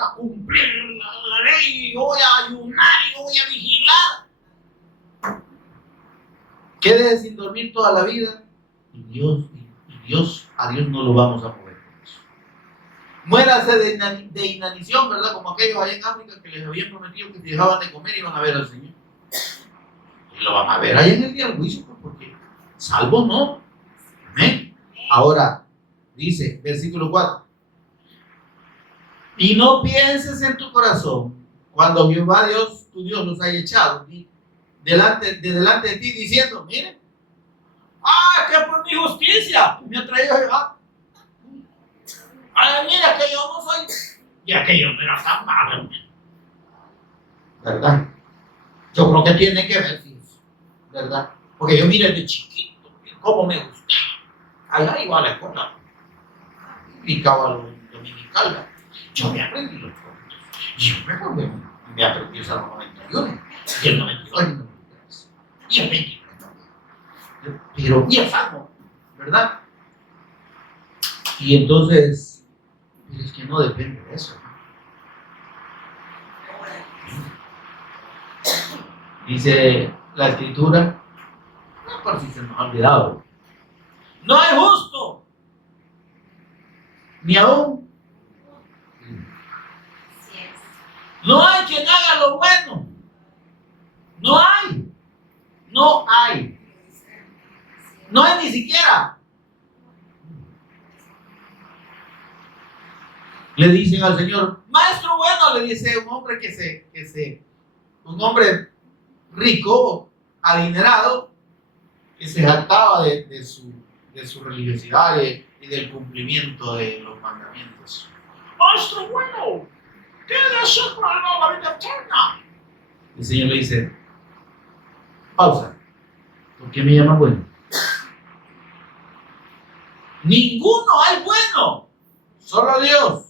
a cumplir la ley, yo voy a ayunar, yo voy a vigilar. Quede sin dormir toda la vida y a Dios no lo vamos a mover. Muérase de inanición, ¿verdad? Como aquellos allá en África que les habían prometido que si dejaban de comer iban a ver al Señor. Y lo van a ver ahí en el día del juicio, porque salvo no. Amén. Ahora, dice, versículo 4. Y no pienses en tu corazón cuando Jehová Dios, tu Dios, los haya echado delante de ti diciendo, miren, que por mi justicia me ha traído Jehová. Mira que yo no soy, y aquello no era tan malo, ¿verdad? Yo creo que tiene que ver, ¿verdad? Porque yo miré de chiquito, cómo me gustaba. Allá iba a la escuela, explicaba lo dominical. Yo me aprendí los cuentos. Yo me aprendí el Salmo 91, y el 92 y el 93, y el 23 también. Pero, y el Salmo, ¿verdad? Y entonces, es que no depende de eso. Dice la Escritura, no por si se nos ha olvidado, no hay justo, ni aún. No hay quien haga lo bueno. No hay. No hay ni siquiera. Le dicen al Señor, maestro bueno, le dice un hombre un hombre rico, adinerado, que se jactaba de su religiosidad y del cumplimiento de los mandamientos. Maestro bueno, ¿qué de hacer para la vida eterna? El Señor le dice, pausa, ¿Por qué me llaman bueno? Ninguno hay bueno, solo Dios.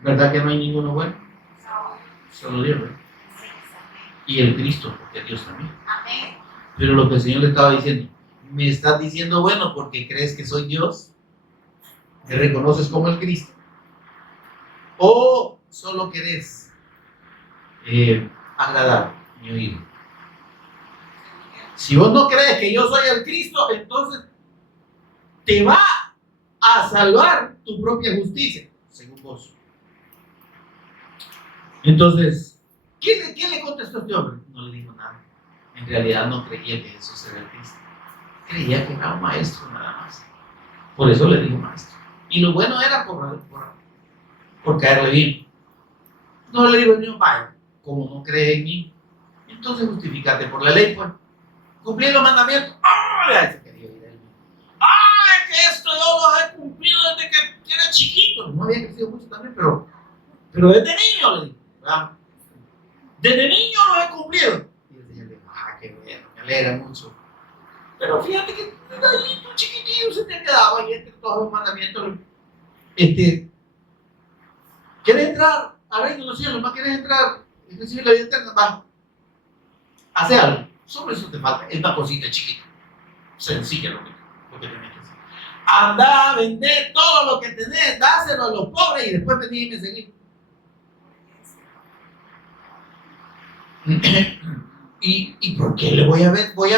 ¿Verdad que no hay ninguno bueno? Solo Dios, ¿verdad? Y el Cristo, porque Dios también. Pero lo que el Señor le estaba diciendo, ¿me estás diciendo bueno porque crees que soy Dios? ¿Me reconoces como el Cristo? ¿O solo querés agradar mi oído? Si vos no crees que yo soy el Cristo, entonces te va a salvar tu propia justicia, según vos. Entonces, ¿qué le contestó este hombre? No le dijo nada. En realidad no creía que Jesús era el Cristo. Creía que era un maestro nada más. Por eso le dijo maestro. Y lo bueno era por caerle bien. No le digo yo, vaya, como no cree en mí, entonces justifícate por la ley, pues. Cumplir los mandamientos. ¡Ay! Se quería ir él. ¡Ay! Que esto yo los he cumplido desde que era chiquito. No había crecido mucho también, pero desde niño le digo, ¿verdad? Desde niño los he cumplido. Y el Señor dijo, qué bueno, me alegra mucho. Pero fíjate que ahí tu chiquitillo se te ha quedado ahí entre todos los mandamientos. ¿Quieres entrar al reino de los cielos? ¿Más quieres entrar en recibir la vida eterna? Va. Hace algo. Solo eso te falta. Es una cosita chiquita. Sencilla lo que tenés que hacer. Anda, vende todo lo que tenés, dáselo a los pobres y después vení y me seguí. ¿Y por qué le voy a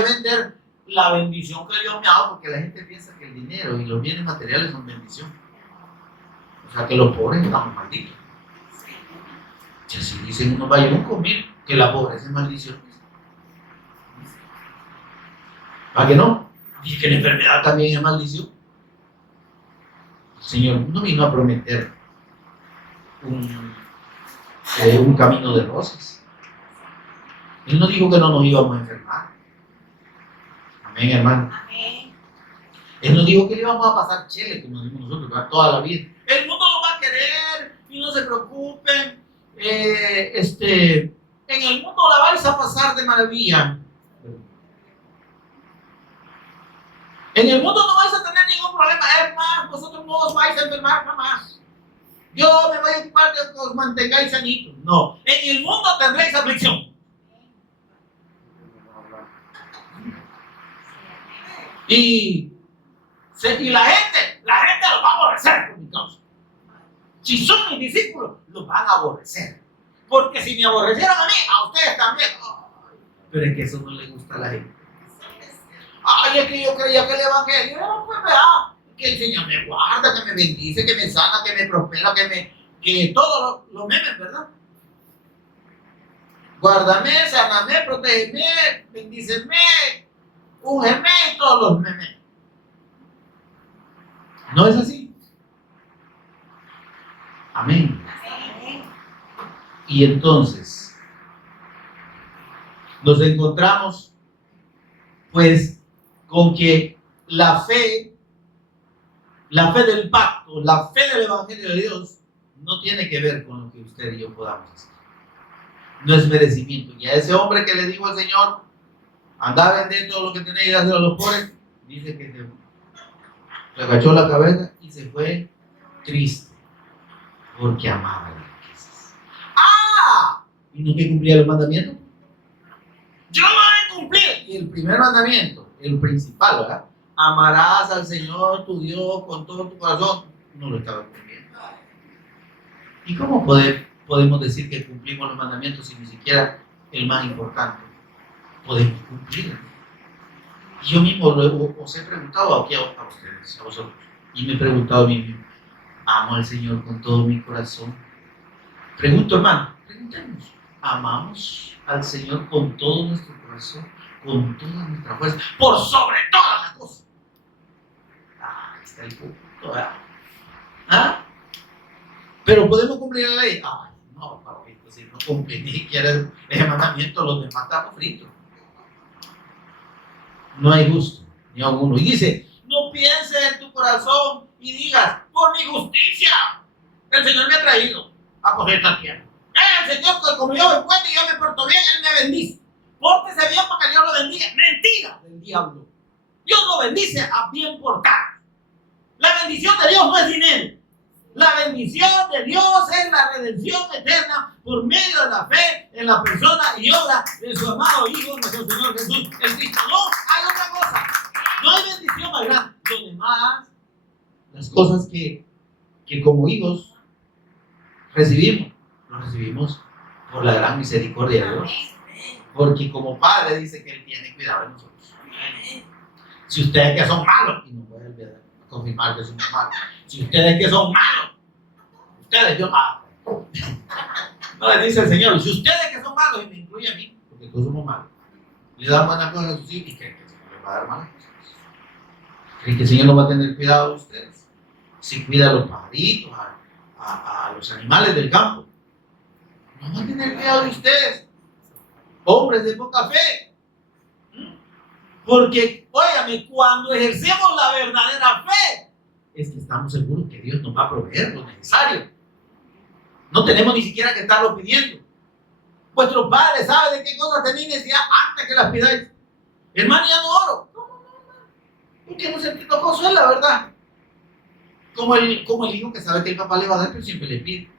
vender la bendición que Dios me ha dado? Porque la gente piensa que el dinero y los bienes materiales son bendición. O sea que los pobres estamos malditos. Si así dicen unos bayuncos, miren, que la pobreza es maldición. ¿Para qué no? Y que la enfermedad también es maldición. El Señor no vino a prometer un camino de rosas. Él no dijo que no nos íbamos a enfermar. Amén, hermano. Amén. Él no dijo que le íbamos a pasar chele, como decimos nosotros, toda la vida. El mundo lo va a querer y no se preocupen. En el mundo la vais a pasar de maravilla. En el mundo no vais a tener ningún problema. Es más, vosotros no os vais a enfermar jamás. Yo me voy a ocupar de que os mantengáis sanitos. No. En el mundo tendréis aflicción. Y la gente los va a aborrecer por mi causa. Si son mis discípulos, los van a aborrecer. Porque si me aborrecieron a mí, a ustedes también. Pero es que eso no le gusta a la gente. Ay, es que yo creía que el evangelio era, pues vea, que el Señor me guarda, que me bendice, que me sana, que me prospera, que todos los memes, ¿verdad? Guárdame, sáname, protégeme, bendíceme, úngeme y todos los memes. ¿No es así? Amén. Y entonces nos encontramos pues con que la fe del pacto, la fe del Evangelio de Dios no tiene que ver con lo que usted y yo podamos hacer. No es merecimiento. Y a ese hombre que le dijo al Señor, anda a vender todo lo que tenés y dáselo a los pobres, dice que se agachó la cabeza y se fue triste porque amaba las riquezas. ¿Y no que cumplía los mandamientos? Yo lo voy a cumplir. Y el primer mandamiento, el principal, ¿verdad? Amarás al Señor tu Dios con todo tu corazón. No lo estaba cumpliendo. ¿Y cómo podemos decir que cumplimos los mandamientos si ni siquiera el más importante podemos cumplir? Y yo mismo os he preguntado aquí a ustedes, a vosotros, y me he preguntado a mí mismo, ¿amo al Señor con todo mi corazón? Pregunto, hermano, preguntemos, ¿amamos al Señor con todo nuestro corazón, con toda nuestra fuerza, por sobre todas las cosas? Ahí está el punto, ¿verdad? Pero podemos cumplir la ley. No, Pablito, si no cumplís ni siquiera ese mandamiento, los demás estamos fritos. No hay gusto, ni a uno. Y dice, no pienses en tu corazón y digas, por mi justicia, el Señor me ha traído a coger esta tierra. El Señor, como yo me cuento y yo me porto bien, Él me bendice. pórtese bien para que Dios lo bendiga. Mentira del diablo. Dios lo bendice a bien portar. La bendición de Dios no es dinero. La bendición de Dios es la redención eterna por medio de la fe en la persona y obra de su amado Hijo, nuestro Señor Jesús, el Cristo. No hay otra cosa. No hay bendición más grande. Lo demás, las cosas que como hijos recibimos, lo recibimos por la gran misericordia de Dios. Porque como Padre dice que Él tiene cuidado de nosotros. Si ustedes que son malos, y no voy a confirmar que somos malos, si ustedes que son malos, ustedes, yo, no les dice el Señor, si ustedes que son malos, y me incluye a mí, porque todos somos malos, le dan buenas cosas a sus hijos, y creen que el Señor les va a dar malas cosas. Creen que el Señor no va a tener cuidado de ustedes. Si cuida a los pajaritos, a los animales del campo, no va a tener cuidado de ustedes, hombres de poca fe. Porque, óigame, cuando ejercemos la verdadera fe, es que estamos seguros que Dios nos va a proveer lo necesario. No tenemos ni siquiera que estarlo pidiendo. Vuestros padres saben de qué cosas tenéis necesidad antes que las pidáis. Hermano, ya no oro. No. Porque no sentido gozo es la verdad. Como el hijo que sabe que el papá le va a dar, pero siempre le pide.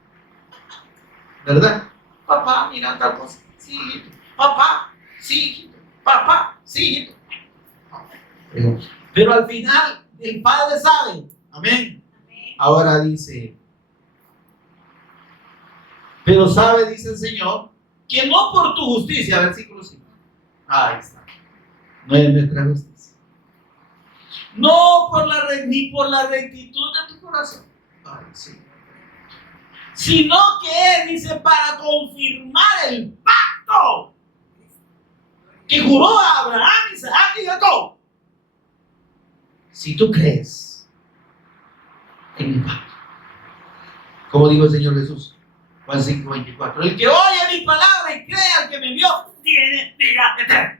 ¿Verdad? Papá, mira tal cosa. Sí, hijito. Papá, sí, hijito. Papá, sí, hijito. Pero al final, el Padre sabe. Amén. Ahora dice, pero sabe, dice el Señor, que no por tu justicia, versículo 5. Ahí está. No es nuestra justicia. No ni por la rectitud de tu corazón. Ay, sí. Sino que dice, para confirmar el pacto que juró a Abraham, Isaac y Jacob. Si tú crees en mi pacto, como dijo el Señor Jesús, Juan 5:24, el que oye mi palabra y cree al que me envió, tiene vida eterna.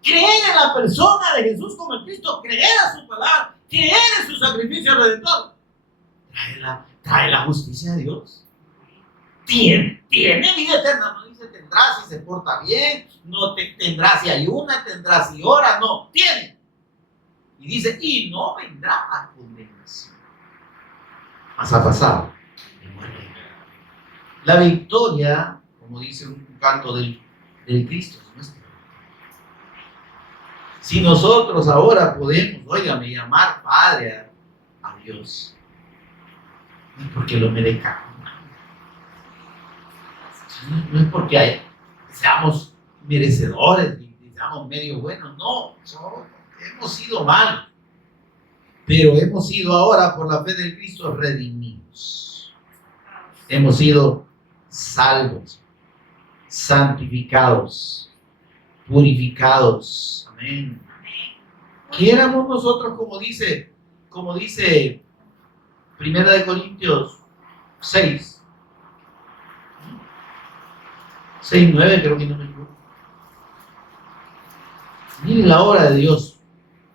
Creer en la persona de Jesús como el Cristo, creer a su palabra, creer en su sacrificio redentor, trae la justicia de Dios. Tiene vida eterna. No dice tendrá si se porta bien, no tendrá si ayuna, tendrá si ora, no, tiene. Y dice, y no vendrá a condenación, mas ha pasado de muerte. La victoria, como dice un canto del Cristo, es nuestra. Si nosotros ahora podemos, óigame, llamar Padre a Dios, no es porque lo merezcamos. No es porque seamos merecedores y seamos medio buenos, no, hemos sido malos, pero hemos sido ahora por la fe de Cristo redimidos. Hemos sido salvos, santificados, purificados. Amén. ¿Qué éramos nosotros, como dice 1 Corintios 6:9, creo que no me equivoco? Miren la obra de Dios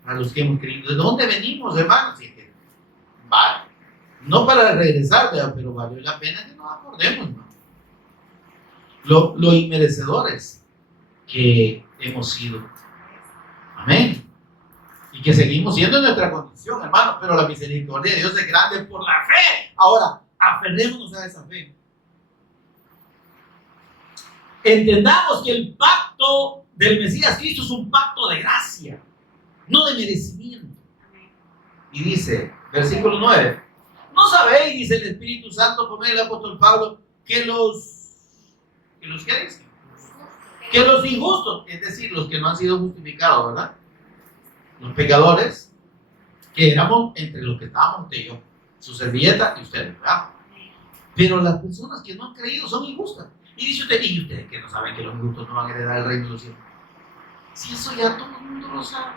a los que hemos creído. ¿De dónde venimos, hermanos? Vale. No para regresar, pero valió la pena que nos acordemos, ¿no? Lo inmerecedores que hemos sido. Amén. Y que seguimos siendo en nuestra condición, hermano. Pero la misericordia de Dios es grande por la fe. Ahora, aferrémonos a esa fe. Entendamos que el pacto del Mesías Cristo es un pacto de gracia, no de merecimiento. Y dice, versículo 9, ¿no sabéis, dice el Espíritu Santo por medio del apóstol Pablo, que los injustos, es decir, los que no han sido justificados, ¿verdad? Los pecadores, que éramos entre los que estábamos usted y yo, su servilleta y ustedes, ¿verdad? Pero las personas que no han creído son injustas. Y dice usted, ¿y ustedes que no saben que los injustos no van a heredar el reino de los cielos? Si eso ya todo el mundo lo sabe.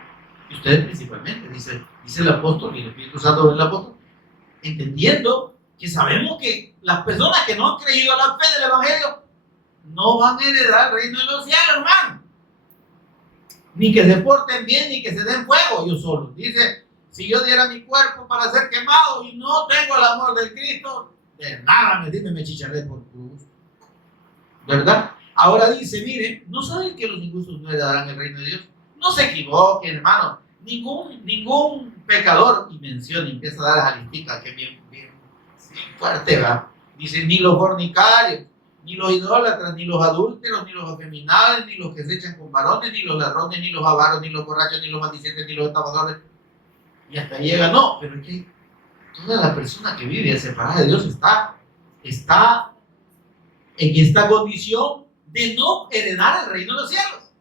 Y ustedes principalmente, dice el apóstol, y el Espíritu Santo del apóstol, entendiendo que sabemos que las personas que no han creído a la fe del Evangelio no van a heredar el reino de los cielos, hermano. Ni que se porten bien, ni que se den fuego, yo solo. Dice, si yo diera mi cuerpo para ser quemado y no tengo el amor del Cristo, de nada me chicharré por tu gusto. ¿Verdad? Ahora dice, mire, ¿no saben que los injustos no heredarán el reino de Dios? No se equivoquen, hermano. Ningún pecador, y menciona, empieza a dar a listica, que bien fuerte va. Dice, ni los fornicarios, ni los idólatras, ni los adúlteros, ni los afeminados, ni los que se echan con varones, ni los ladrones, ni los avaros, ni los borrachos, ni los maldicientes, ni los estafadores. Y hasta llega, no, pero es que toda la persona que vive separada de Dios está en esta condición de no heredar el reino de los cielos.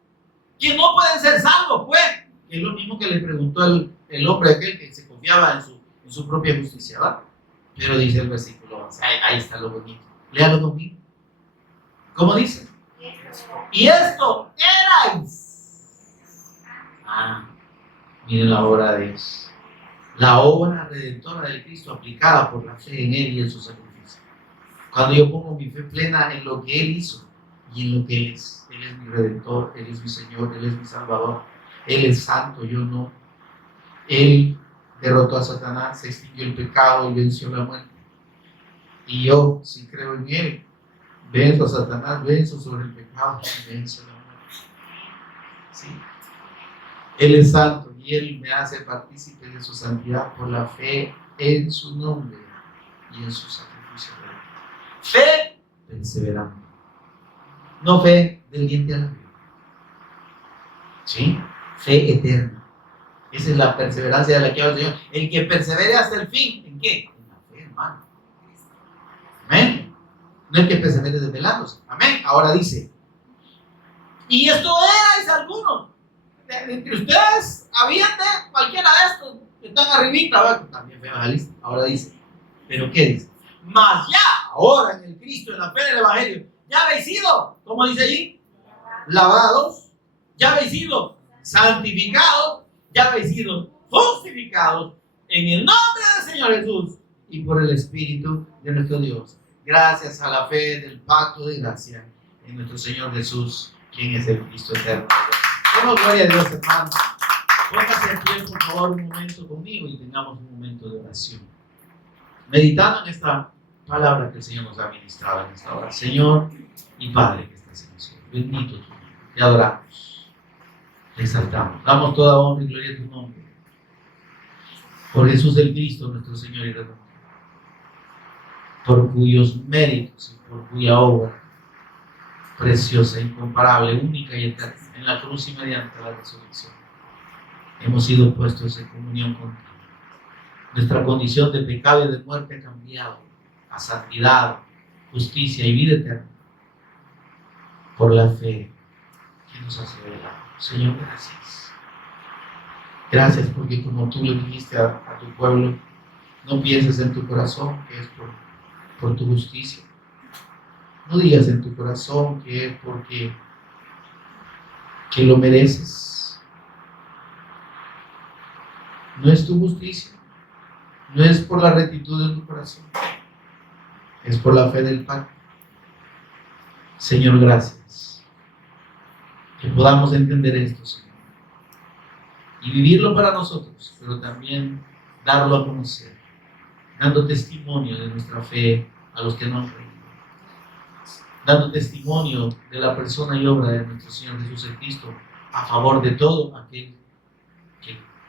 Que no pueden ser salvos, pues. Es lo mismo que le preguntó el hombre aquel que se confiaba en su propia justicia, ¿verdad? Pero dice el versículo, ahí está lo bonito. Léalo conmigo. ¿Cómo dice? Y esto erais. Miren la obra de Dios. La obra redentora de Cristo aplicada por la fe en Él y en su sacrificio. Cuando yo pongo mi fe plena en lo que Él hizo y en lo que Él es. Él es mi redentor, Él es mi Señor, Él es mi Salvador. Él es santo, yo no. Él derrotó a Satanás, se extinguió el pecado y venció la muerte. Y yo, si creo en Él, venzo a Satanás, venzo sobre el pecado y venzo la muerte. ¿Sí? Él es santo y Él me hace partícipe de su santidad por la fe en su nombre y en su sacrificio. Fe perseverante. No fe del diente a la vida. ¿Sí? Fe eterna. Esa es la perseverancia de la que habla el Señor. El que persevere hasta el fin, ¿en qué? En la fe, hermano. Amén. No el que persevere desvelándose. Amén. Ahora dice, y esto erais algunos. Entre ustedes habían de cualquiera de estos que están arribita, ¿verdad? También fe evangelista. Ahora dice, ¿pero qué dice? Mas ya, ahora en el Cristo, en la fe del Evangelio, ya habéis sido, ¿cómo dice allí? Lavados, ya habéis sido santificados, ya habéis sido justificados en el nombre del Señor Jesús y por el Espíritu de nuestro Dios. Gracias a la fe del pacto de gracia en nuestro Señor Jesús, quien es el Cristo eterno. Demos gloria a Dios, hermano. Póngase en pie, por favor, un momento conmigo y tengamos un momento de oración. Meditando en esta palabra que el Señor nos ha ministrado en esta hora. Señor y Padre que estás en el cielo, bendito tu nombre. Te adoramos, te exaltamos, damos toda honra y gloria a tu nombre. Por Jesús el Cristo, nuestro Señor y Redentor, por cuyos méritos y por cuya obra preciosa, incomparable, única y eterna, en la cruz y mediante la resurrección, hemos sido puestos en comunión contigo. Nuestra condición de pecado y de muerte ha cambiado a santidad, justicia y vida eterna por la fe que nos has revelado. Señor, gracias. Gracias porque como tú le dijiste a tu pueblo, no pienses en tu corazón que es por tu justicia. No digas en tu corazón que es porque que lo mereces. No es tu justicia. No es por la rectitud de tu corazón. Es por la fe del pacto. Señor, gracias. Que podamos entender esto, Señor. Y vivirlo para nosotros, pero también darlo a conocer. Dando testimonio de nuestra fe a los que no han creído. Dando testimonio de la persona y obra de nuestro Señor Jesús el Cristo a favor de todo aquel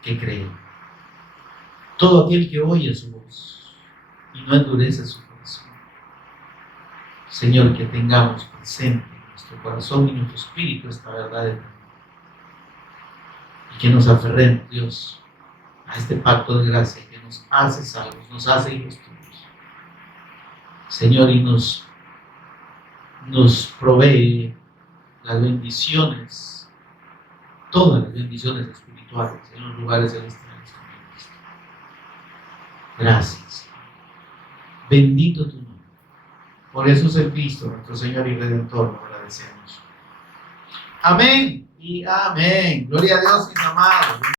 que cree. Todo aquel que oye su voz y no endurece su corazón. Señor, que tengamos presente en nuestro corazón y nuestro espíritu esta verdad eterna. Y que nos aferremos, Dios, a este pacto de gracia que nos hace salvos, nos hace hijos tuyos. Señor, y nos provee las bendiciones, todas las bendiciones espirituales en los lugares celestiales. Gracias. Bendito tu nombre. Por eso es el Cristo, nuestro Señor y Redentor, lo agradecemos. Amén y amén. Gloria a Dios, mis amados.